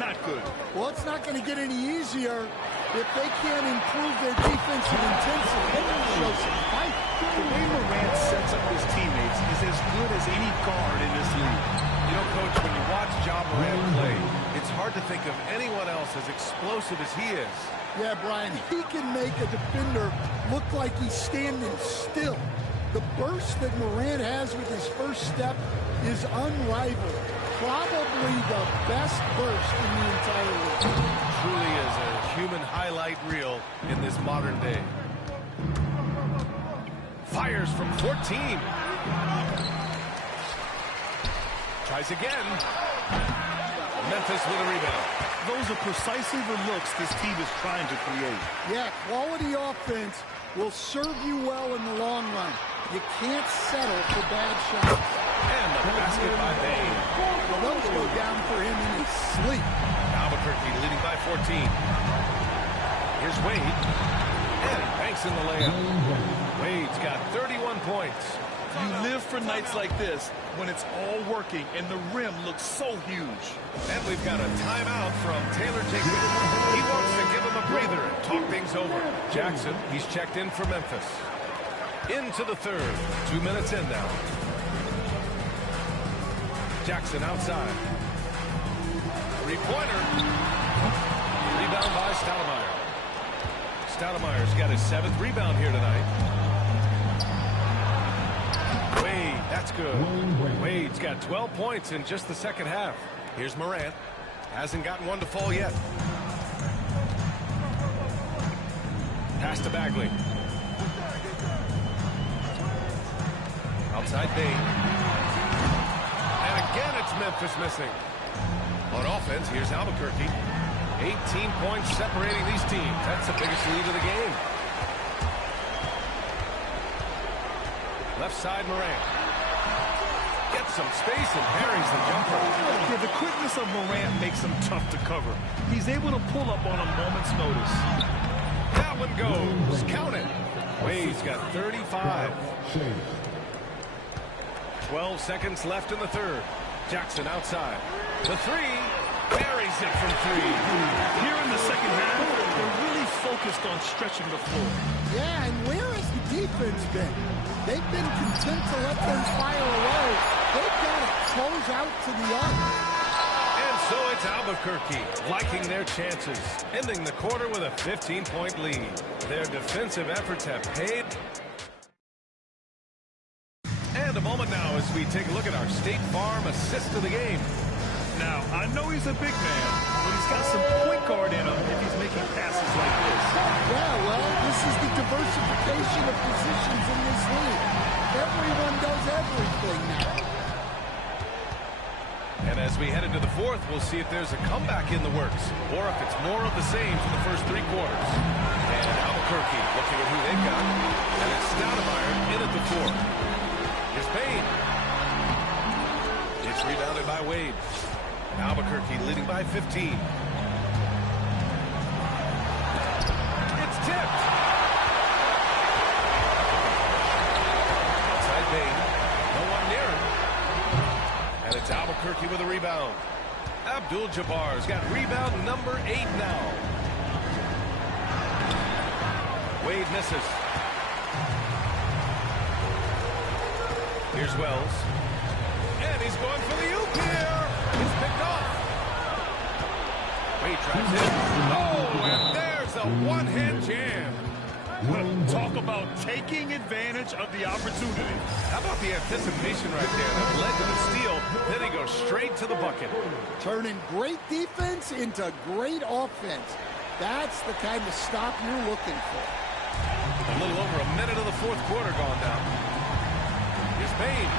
Not good. Well, it's not going to get any easier if they can't improve their defensive intensity. They can show some fight. The way Morant sets up his teammates is as good as any guard in this league. You know, Coach, when you watch Ja Morant play, it's hard to think of anyone else as explosive as he is. Yeah, Brian, he can make a defender look like he's standing still. The burst that Morant has with his first step is unrivaled. Probably the best burst in the entire league. Truly is a human highlight reel in this modern day. Fires from 14. Tries again. Memphis with a rebound. Those are precisely the looks this team is trying to create. Yeah, quality offense will serve you well in the long run. You can't settle for bad shots. And the basket by Bane. Well, those go down for him in his sleep. Albuquerque leading by 14. Here's Wade. And he banks in the layup. Wade's got 31 points. You live for nights like this when it's all working and the rim looks so huge. And we've got a timeout from Taylor Jenkins. He wants to give him a breather and talk things over. Jackson, he's checked in for Memphis. Into the third. 2 minutes in now. Jackson outside. Three-pointer. Rebound by Stoudemire. Stoudemire's got his 7th rebound here tonight. Wade, that's good. Wade's got 12 points in just the second half. Here's Morant. Hasn't gotten one to fall yet. Pass to Bagley. Outside Bane. And again it's Memphis missing. On offense, here's Albuquerque. 18 points separating these teams. That's the biggest lead of the game. Left side, Morant. Gets some space and parries the jumper. Yeah, the quickness of Morant makes him tough to cover. He's able to pull up on a moment's notice. That one goes. Count it. Wade's got 35. 12 seconds left in the third. Jackson outside. The three. Buries it from 3. Here in the second half, they're really focused on stretching the floor. Yeah, and where has the defense been? They've been content to let them fire away. They've got to close out to the arc. And so it's Albuquerque liking their chances, ending the quarter with a 15-point lead. Their defensive efforts have paid. And a moment now as we take a look at our State Farm assist of the game. Now, I know he's a big man, but he's got some point guard in him if he's making passes like this. Yeah, well, this is the diversification of positions in this league. Everyone does everything now. And as we head into the fourth, we'll see if there's a comeback in the works, or if it's more of the same for the first 3 quarters. And Albuquerque looking at who they've got. And it's Stoudemire in at the 4. Here's Bane. It's rebounded by Wade. Albuquerque leading by 15. It's tipped. Outside Bane. No one near him. And it's Albuquerque with a rebound. Abdul-Jabbar's got rebound number 8 now. Wade misses. Here's Wells. And he's going for the oop here. It's picked off. Wade drives in. Oh, and there's a one-hand jam. Talk about taking advantage of the opportunity. How about the anticipation right there that led to the steal? Then he goes straight to the bucket. Turning great defense into great offense. That's the kind of stop you're looking for. A little over a minute of the fourth quarter gone down. Here's Bane.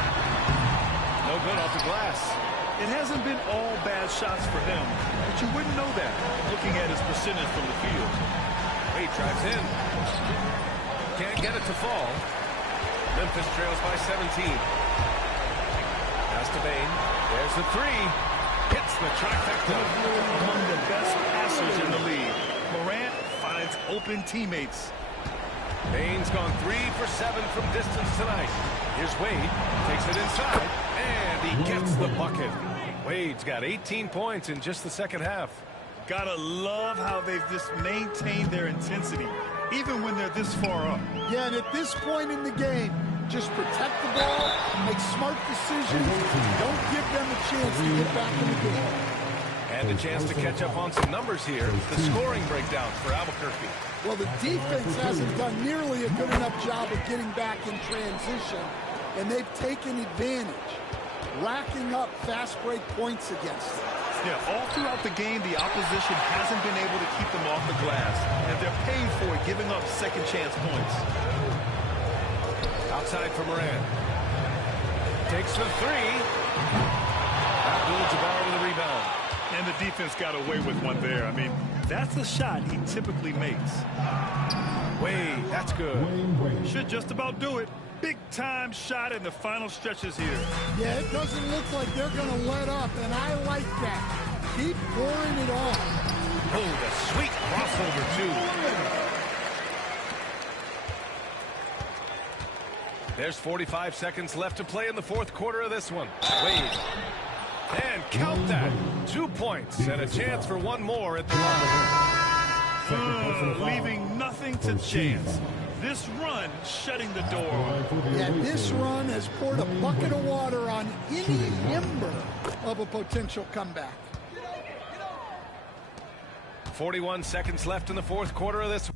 No good off the glass. It hasn't been all bad shots for him, but you wouldn't know that looking at his percentage from the field. Wade drives in. Can't get it to fall. Memphis trails by 17. Pass to Bane. There's the three. Hits the trifecta. Among the best passers in the league. Morant finds open teammates. Bane's gone 3 for 7 from distance tonight. Here's Wade. Takes it inside. And he gets the bucket. Wade's got 18 points in just the second half. Gotta love how they've just maintained their intensity, even when they're this far up. Yeah, and at this point in the game, just protect the ball, make smart decisions, don't give them a chance to get back in the game. And a chance to catch up on some numbers here. The scoring breakdown for Albuquerque. Well, the defense hasn't done nearly a good enough job of getting back in transition, and they've taken advantage, racking up fast break points against them. Yeah, all throughout the game, the opposition hasn't been able to keep them off the glass, and they're paying for it, giving up second chance points. Outside for Moran. Takes the three. Abdul-Jabbar with a rebound. And the defense got away with one there. I mean, that's the shot he typically makes. Wade, that's good. Should just about do it. Big-time shot in the final stretches here. Yeah, it doesn't look like they're going to let up, and I like that. Keep pouring it on. Oh, the sweet crossover, too. There's 45 seconds left to play in the fourth quarter of this one. Wade. And count that. 2 points and a chance for one more at the line. Leaving nothing to chance. This run shutting the door. Yeah, this run has poured a bucket of water on any ember of a potential comeback. 41 seconds left in the fourth quarter of this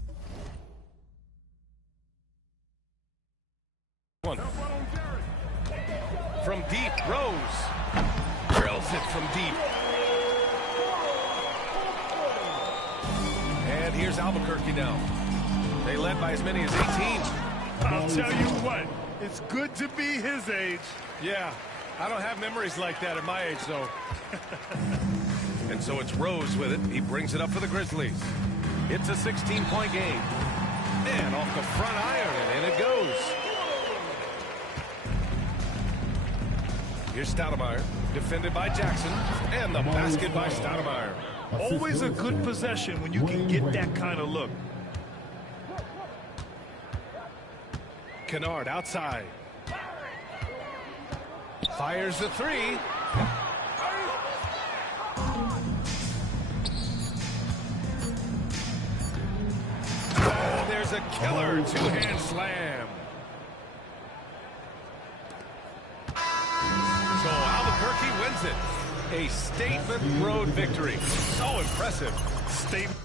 one. From deep, Rose. Drills it from deep. And here's Albuquerque now. They led by as many as 18. I'll tell you what, it's good to be his age. Yeah, I don't have memories like that at my age, though. And so it's Rose with it. He brings it up for the Grizzlies. It's a 16-point game. And off the front iron, and in it goes. Here's Stoudemire, defended by Jackson, and the basket by Stoudemire. Always a good possession when you can get that kind of look. Kennard outside. Fires the three. Oh, there's a killer two-hand slam. So Albuquerque wins it. A statement road victory. So impressive. Statement.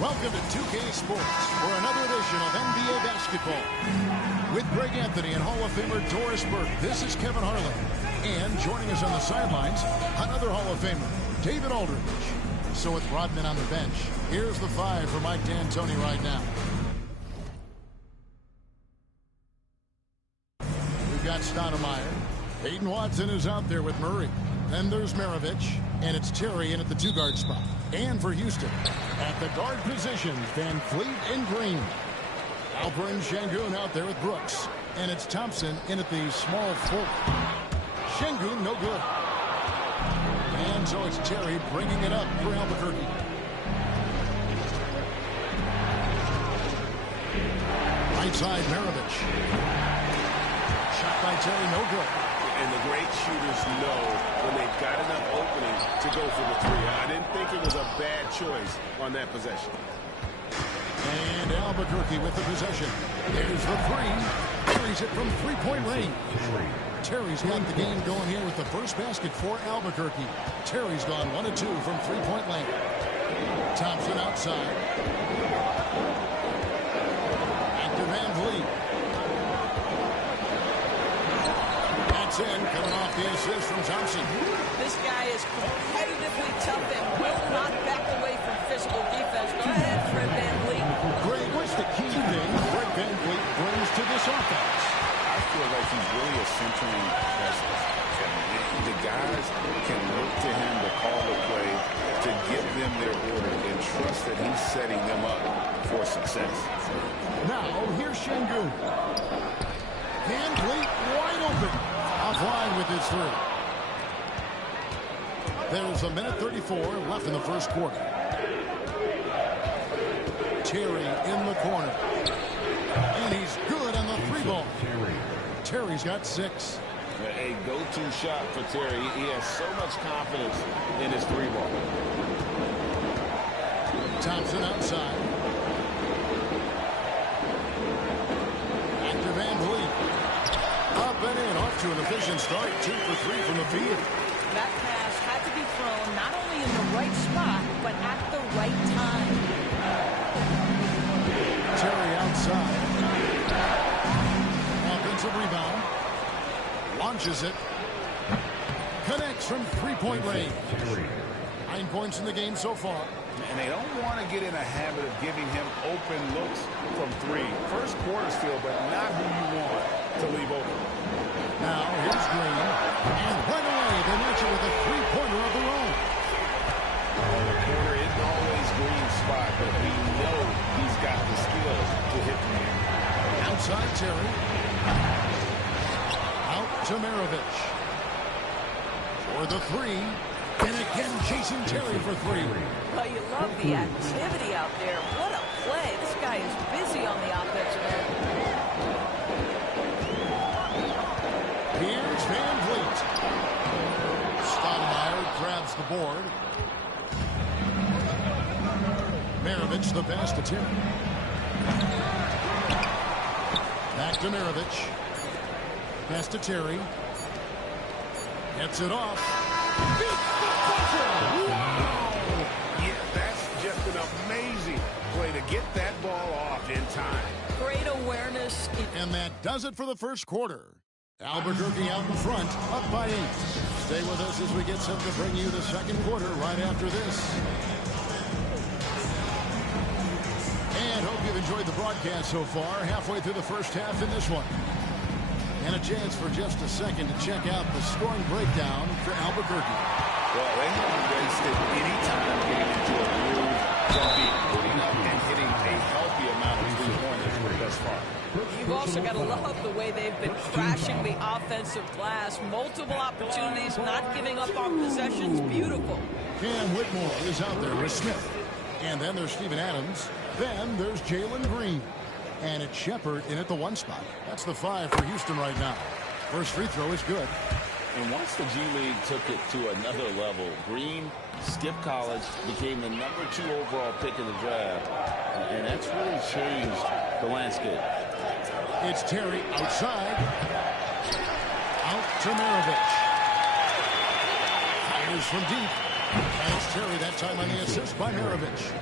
Welcome to 2K Sports for another edition of NBA basketball. With Greg Anthony and Hall of Famer Doris Burke, this is Kevin Harlan. And joining us on the sidelines, another Hall of Famer, David Aldridge. So with Rodman on the bench, here's the 5 for Mike D'Antoni right now. We've got Stoudemire. Peyton Watson is out there with Murray. Then there's Maravich, and it's Terry in at the 2-guard spot. And for Houston, at the guard positions, Van Fleet and Green. Alperen Sengun out there with Brooks. And it's Thompson in at the small forward. Sengun, no good. And so it's Terry bringing it up for Albuquerque. Right side, Maravich. Shot by Terry, no good. And the great shooters know when they've got enough opening to go for the 3. I didn't think it was a bad choice on that possession. And Albuquerque with the possession. There's the 3. Carries it from 3-point range. Terry's got the game going here with the first basket for Albuquerque. Terry's gone 1 of 2 from 3-point lane. Thompson outside. Back to Van Vliet. In, coming off the assist from Thompson. This guy is competitively tough and will not back away from physical defense. Go ahead, Fred VanVleet. Greg, what's the key thing Fred VanVleet brings to this offense? I feel like he's really a centering presence. The guys can look to him to call the play, to give them their order, and trust that he's setting them up for success. Now, here's Sengun. VanVleet wide open. Offline with his 3. There's 1:34 left in the first quarter. Terry in the corner. And he's good on the 3 ball. Terry's got 6. A go-to shot for Terry. He has so much confidence in his 3 ball. Thompson outside. Back to Van Vliet. Up and in, off to an efficient start. 2 for 3 from the field. That pass had to be thrown not only in the right spot, but at the right time. Terry outside. Offensive rebound. Launches it. Connects from 3-point range. 9 points in the game so far. And they don't want to get in a habit of giving him open looks from 3. First quarter still, but not who you want to leave open. Now, here's Green. And right away, they match it with a 3-pointer of their own. The corner isn't always Green's spot, but we know he's got the skills to hit from here. Outside Terry. Out to Maravich. For the 3. And again, chasing Terry for 3. Well, you love the activity out there. What a play. This guy is busy on the offensive end. Here's Van Vliet. Stoudemire grabs the board. Maravich the pass to Terry. Back to Maravich. Pass to Terry. Gets it off. Yeah, that's just an amazing play to get that ball off in time. Great awareness. this. And that does it for the first quarter. Albuquerque out in front, up by 8. Stay with us as we get set to bring you the second quarter right after this. And hope you've enjoyed the broadcast so far. Halfway through the first half in this one. And a chance for just a second to check out the scoring breakdown for Albuquerque. Well, they haven't wasted any time getting into a groove from deep, putting up and hitting a healthy amount of three-pointers thus far. You've also got to love the way they've been crashing the offensive glass. Multiple opportunities, not giving up on possessions. Beautiful. Cam Whitmore is out there with Smith. And then there's Steven Adams. Then there's Jalen Green. And it's Shepard in at the 1 spot. That's the 5 for Houston right now. First free throw is good. And once the G League took it to another level, Green skipped college, became the #2 overall pick in the draft, and that's really changed the landscape. It's Terry outside. Out to Maravich. Fires from deep. And it's Terry that time on the assist by Maravich.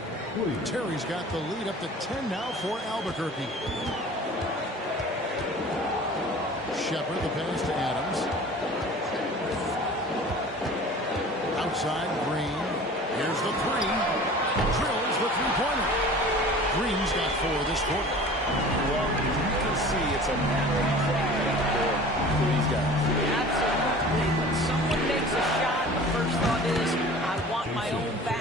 Terry's got the lead up to 10 now for Albuquerque. Shepard, the pass to Adams. Outside, Green. Here's the 3. Drills the three-pointer. Green's got 4 this quarter. Well, you can see it's a matter of pride out there for these guys. Absolutely. When someone makes a shot, the first thought is, I want my own back.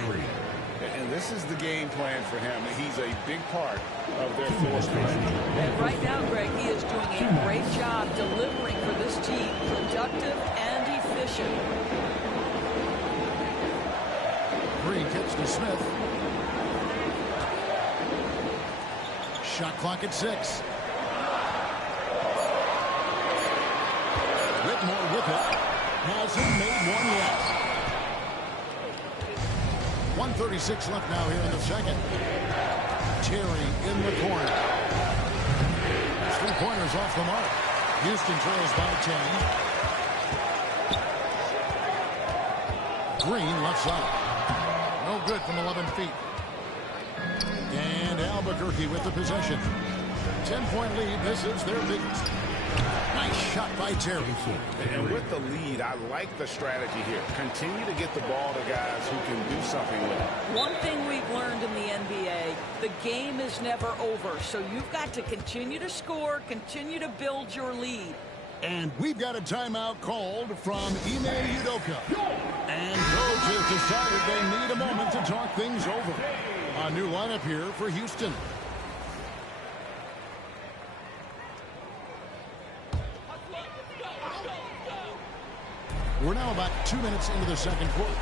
And this is the game plan for him. He's a big part of their floor space. And right now, Greg, he is doing a great job delivering for this team. Productive and efficient. Green kicks to Smith. Shot clock at 6. Whitmore with it. Hasn't made one yet. 1:36 left now here in the second. Terry in the corner. Three-pointers off the mark. Houston trails by 10. Green left side. No good from 11 feet. And Albuquerque with the possession. 10-point lead. This is their biggest. Nice shot by Terry. And with the lead, I like the strategy here. Continue to get the ball to guys who can do something with it. One thing we've learned in the NBA, the game is never over. So you've got to continue to score, continue to build your lead. And we've got a timeout called from Ime Udoka. And coach has decided they need a moment to talk things over. A new lineup here for Houston. We're now about 2 minutes into the second quarter.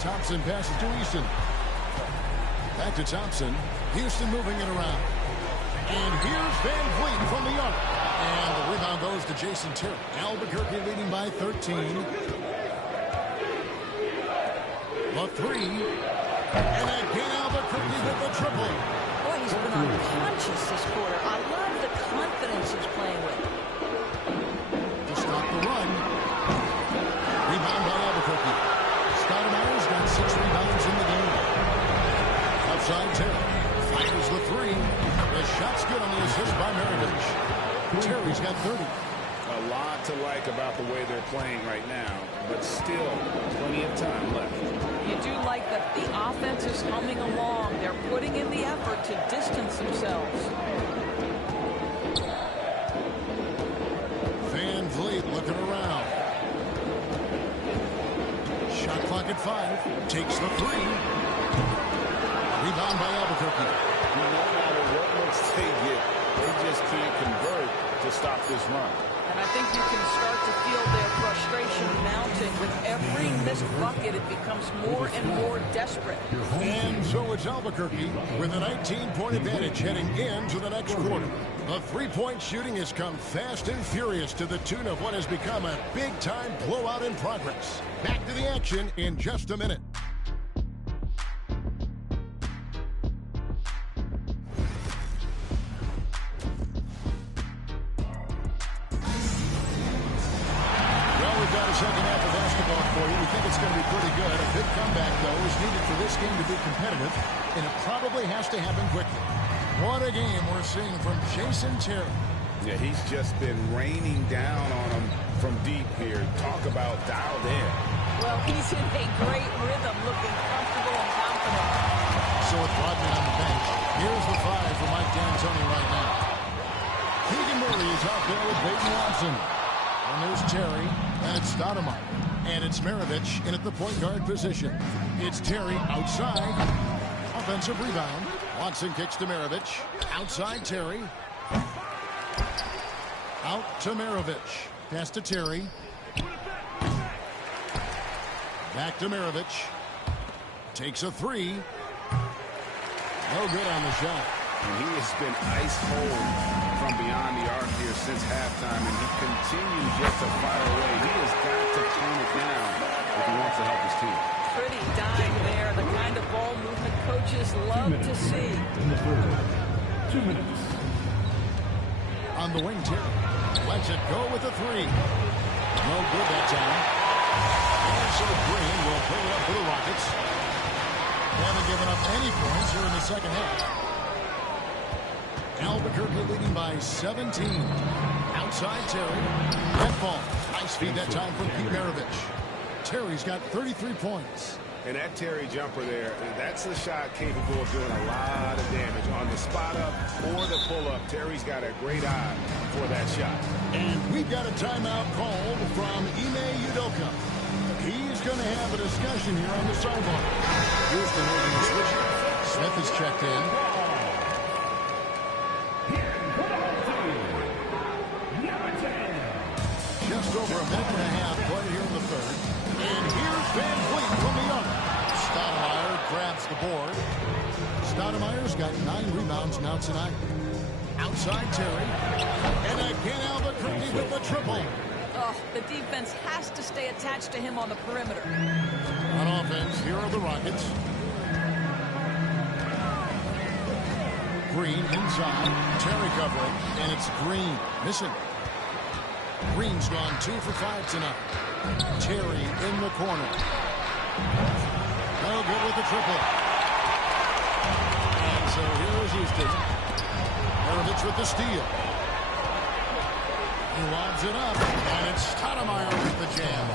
Thompson passes to Easton. Back to Thompson. Houston moving it around. And here's Van Vliet from the arc. And the rebound goes to Jason Terry. Albuquerque leading by 13. The 3. And again Albuquerque with the triple. Boy, he's been unconscious this quarter. I love the confidence he's playing with. To stop the run. Rebound by Albuquerque. Stoudemire's got 6 rebounds in the game. Outside Terry. Fires the 3. The shot's good on the assist by Maravich. Terry's got 30. A lot to like about the way they're playing right now, but still plenty of time left. You do like that the offense is coming along. They're putting in the effort to distance themselves. Van Vliet looking around. Shot clock at 5. Takes the 3. Rebound by Albuquerque. No matter what looks they get, they just can't convert to stop this run. And I think you can start to feel their frustration mounting. With every missed bucket, it becomes more and more desperate. And so it's Albuquerque with a 19-point advantage heading into the next quarter. The three-point shooting has come fast and furious to the tune of what has become a big-time blowout in progress. Back to the action in just a minute. Second half of basketball for you. We think it's going to be pretty good. A big comeback, though, is needed for this game to be competitive, and it probably has to happen quickly. What a game we're seeing from Jason Terry. Yeah, he's just been raining down on him from deep here. Talk about dialed in. Well, he's in a great rhythm, looking comfortable and confident. So with Rodman on the bench, here's the 5 for Mike D'Antoni right now. Keegan Murray is out there with Peyton Watson. And there's Terry, and it's Stoudemire. And it's Maravich in at the point guard position. It's Terry outside. Offensive rebound. Watson kicks to Maravich. Outside Terry. Out to Maravich. Pass to Terry. Back to Maravich. Takes a 3. No good on the shot. And he has been ice cold from beyond the arc here since halftime, and he continues just to fire away. He has got to tone it down if he wants to help his team. Pretty dime there, the kind of ball movement coaches love to see. In the third. 2 minutes. On the wing, Terry lets it go with a 3. No good that time. And so Green will put it up for the Rockets. They haven't given up any points here in the second half. Albuquerque leading by 17. Outside Terry. That ball. Nice feed that time from Pete Maravich. Terry's got 33 points. And that Terry jumper there, that's the shot capable of doing a lot of damage. On the spot up or the pull up, Terry's got a great eye for that shot. And we've got a timeout called from Ime Udoka. He's going to have a discussion here on the sideline. Houston moving the switch. Smith is checked in. Just over a minute and a half played here in the third. And here's Van Vliet from the arc. Stoudemire grabs the board. Stoudemire's got 9 rebounds now tonight. Outside Terry. And again Albuquerque with the triple. Oh, the defense has to stay attached to him on the perimeter. On offense, here are the Rockets. Green inside. Terry covering. And it's Green missing. Green's gone 2 for 5 tonight. Terry in the corner. No good with the triple. And so here is Houston. Maravich with the steal. He lobs it up, and it's Stoudemire with the jam.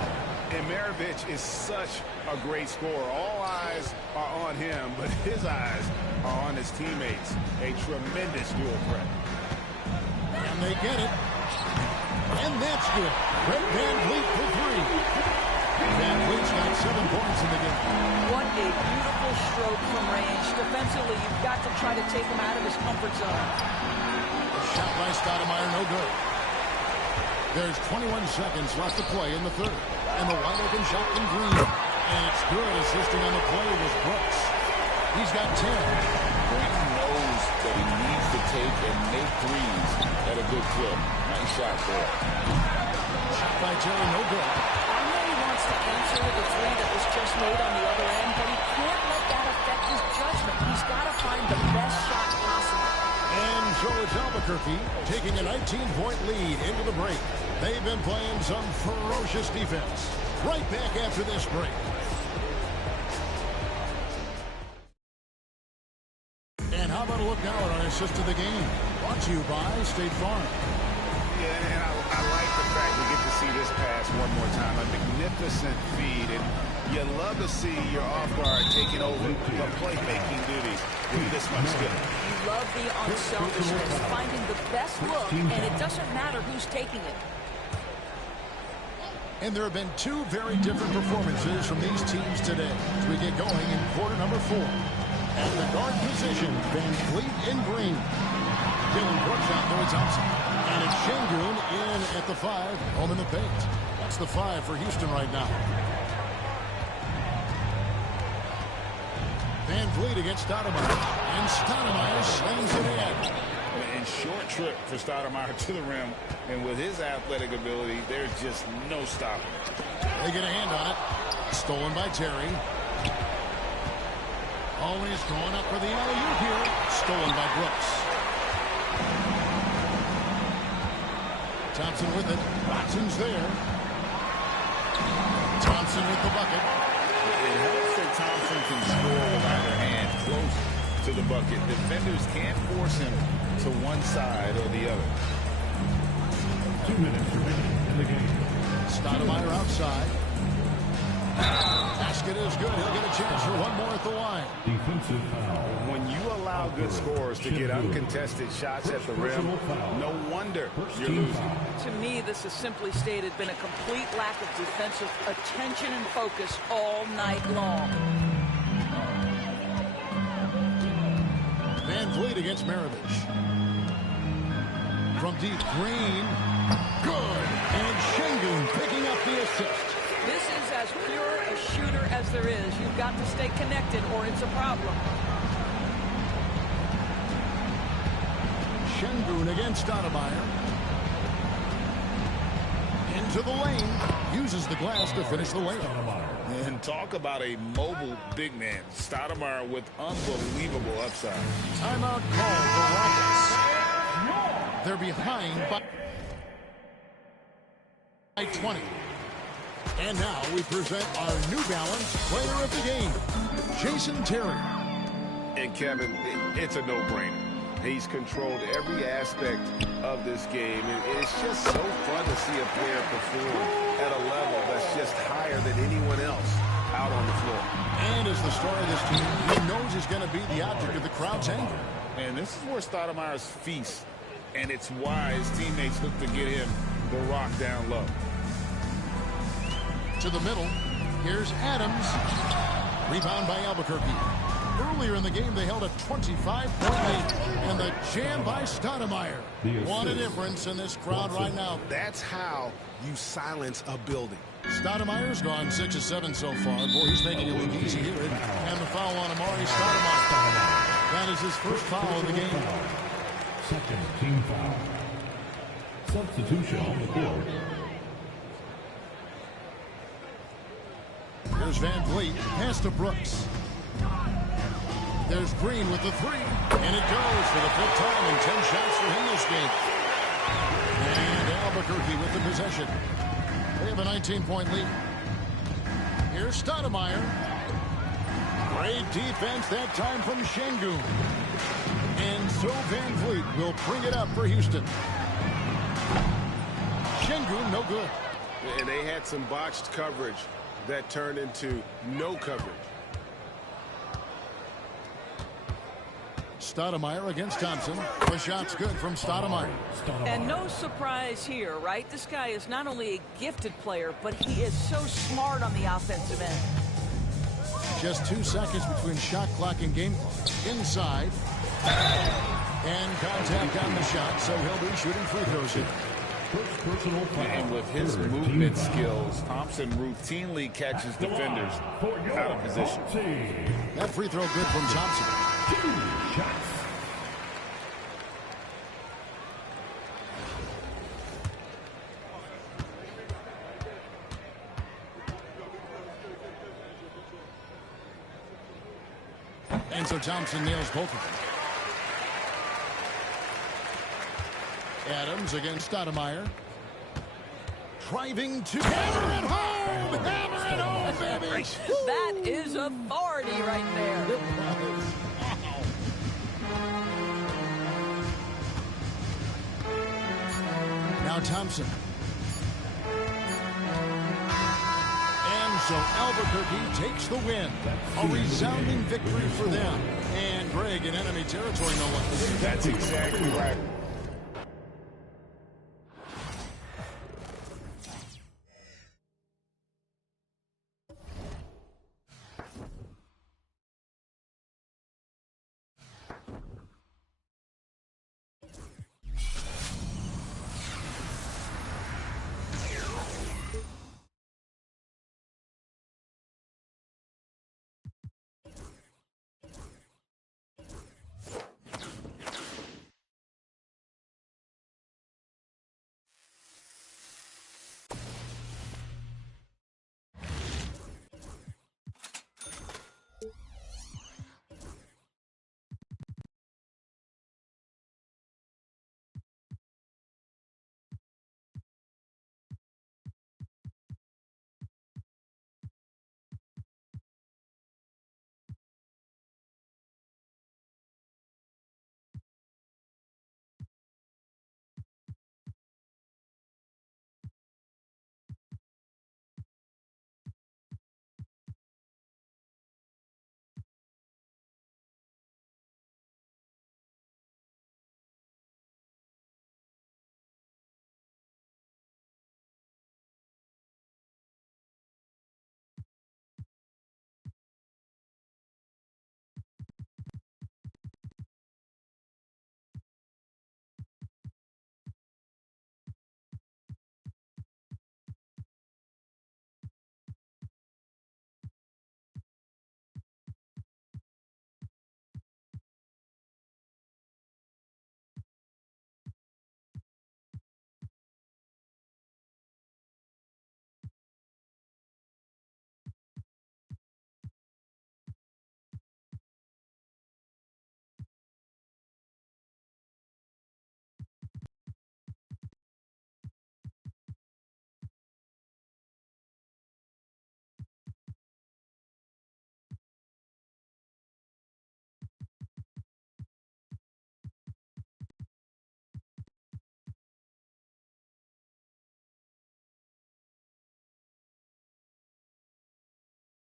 And Maravich is such a great scorer. All eyes are on him, but his eyes are on his teammates. A tremendous dual threat. And they get it. And that's good. Fred Van Vliet for 3. Van Vliet's got 7 points in the game. What a beautiful stroke from range. Defensively, you've got to try to take him out of his comfort zone. Shot by Stoudemire, no good. There's 21 seconds left to play in the third. And the wide open shot from Green. And it's good. Assisting on the play was Brooks. He's got 10. Green knows that he needs to take and make threes at a good clip. Nice shot there. Shot by Terry, no good. I know he wants to answer with a 3 that was just made on the other end, but he can't let that affect his judgment. He's got to find the best shot possible. And so it's Albuquerque taking a 19-point lead into the break. They've been playing some ferocious defense. Right back after this break. And how about a look now at our assist of the game? Brought to you by State Farm. Yeah, and I like the fact we get to see this pass one more time. A magnificent feed, and you love to see your off guard taking over the playmaking duties with this much skill. You love the unselfishness, finding the best look, and it doesn't matter who's taking it. And there have been 2 very different performances from these teams today as we get going in quarter number 4. At the guard position, Van Vliet and Green. Dylan Brooks out there with Thompson. And it's Şengün in at the 5, home in the paint. That's the 5 for Houston right now. Van Vliet against Stoudemire. And Stoudemire slams it in. And short trip for Stoudemire to the rim. And with his athletic ability, there's just no stopping. They get a hand on it. Stolen by Terry. Always going up for the alley-oop here. Stolen by Brooks. Thompson with it. Watson's there. Thompson with the bucket. It helps that Thompson can score with either hand close to the bucket. Defenders can't force him to one side or the other. 2 minutes remaining in the game. Stoudemire outside. Basket is good. He'll get a chance for one more at the line. Defensive foul. When you allow good scorers to get uncontested shots at the rim, no wonder you're losing. To me, this has simply stated been a complete lack of defensive attention and focus all night long. Van Vliet against Maravich. From deep, Green. Good. And Şengün picking up the assist. This is as pure a shooter as there is. You've got to stay connected or it's a problem. Şengün against Stoudemire. Into the lane. Uses the glass to finish the layup. And talk about a mobile big man. Stoudemire with unbelievable upside. Timeout called for Rockets. They're behind by 20. And now we present our New Balance player of the game, Jason Terry. And Kevin, it's a no-brainer. He's controlled every aspect of this game, and it's just so fun to see a player perform at a level that's just higher than anyone else out on the floor. And as the star of this team, he knows he's going to be the object of the crowd's anger. And this is where Stoudemire's feast, and it's why his teammates look to get him the rock down low. To the middle, here's Adams. Rebound by Albuquerque. Earlier in the game, they held a 25-point lead, and the jam by Stoudemire. What a difference in this crowd right now. That's how you silence a building. Stoudemire's gone 6 of 7 so far. Boy, he's making it look easy here. And the foul on Amari Stoudemire. That is his first foul of the game. Second team foul. Substitution on the court. There's Van Vliet. Pass to Brooks. There's Green with the three. And it goes for the fifth time and 10 shots for him this game. And Albuquerque with the possession. They have a 19-point lead. Here's Stoudemire. Great defense that time from Şengün. And so Van Vliet will bring it up for Houston. Şengün, no good. And they had some botched coverage that turned into no coverage. Stoudemire against Thompson. The shot's good from Stoudemire. And no surprise here, right? This guy is not only a gifted player, but he is so smart on the offensive end. Just 2 seconds between shot clock and game clock. Inside. And contact on the shot, so he'll be shooting free throws here. And with his movement skills, Thompson routinely catches defenders out of position. That free throw good from Thompson. 2 shots. And so Thompson nails both of them. Adams against Stoudemire. Driving to hammer it home! Hammer it home, baby! That is authority right there. Now Thompson. And so Albuquerque takes the win. A resounding victory for them. And Greg in enemy territory, no less. That's exactly right.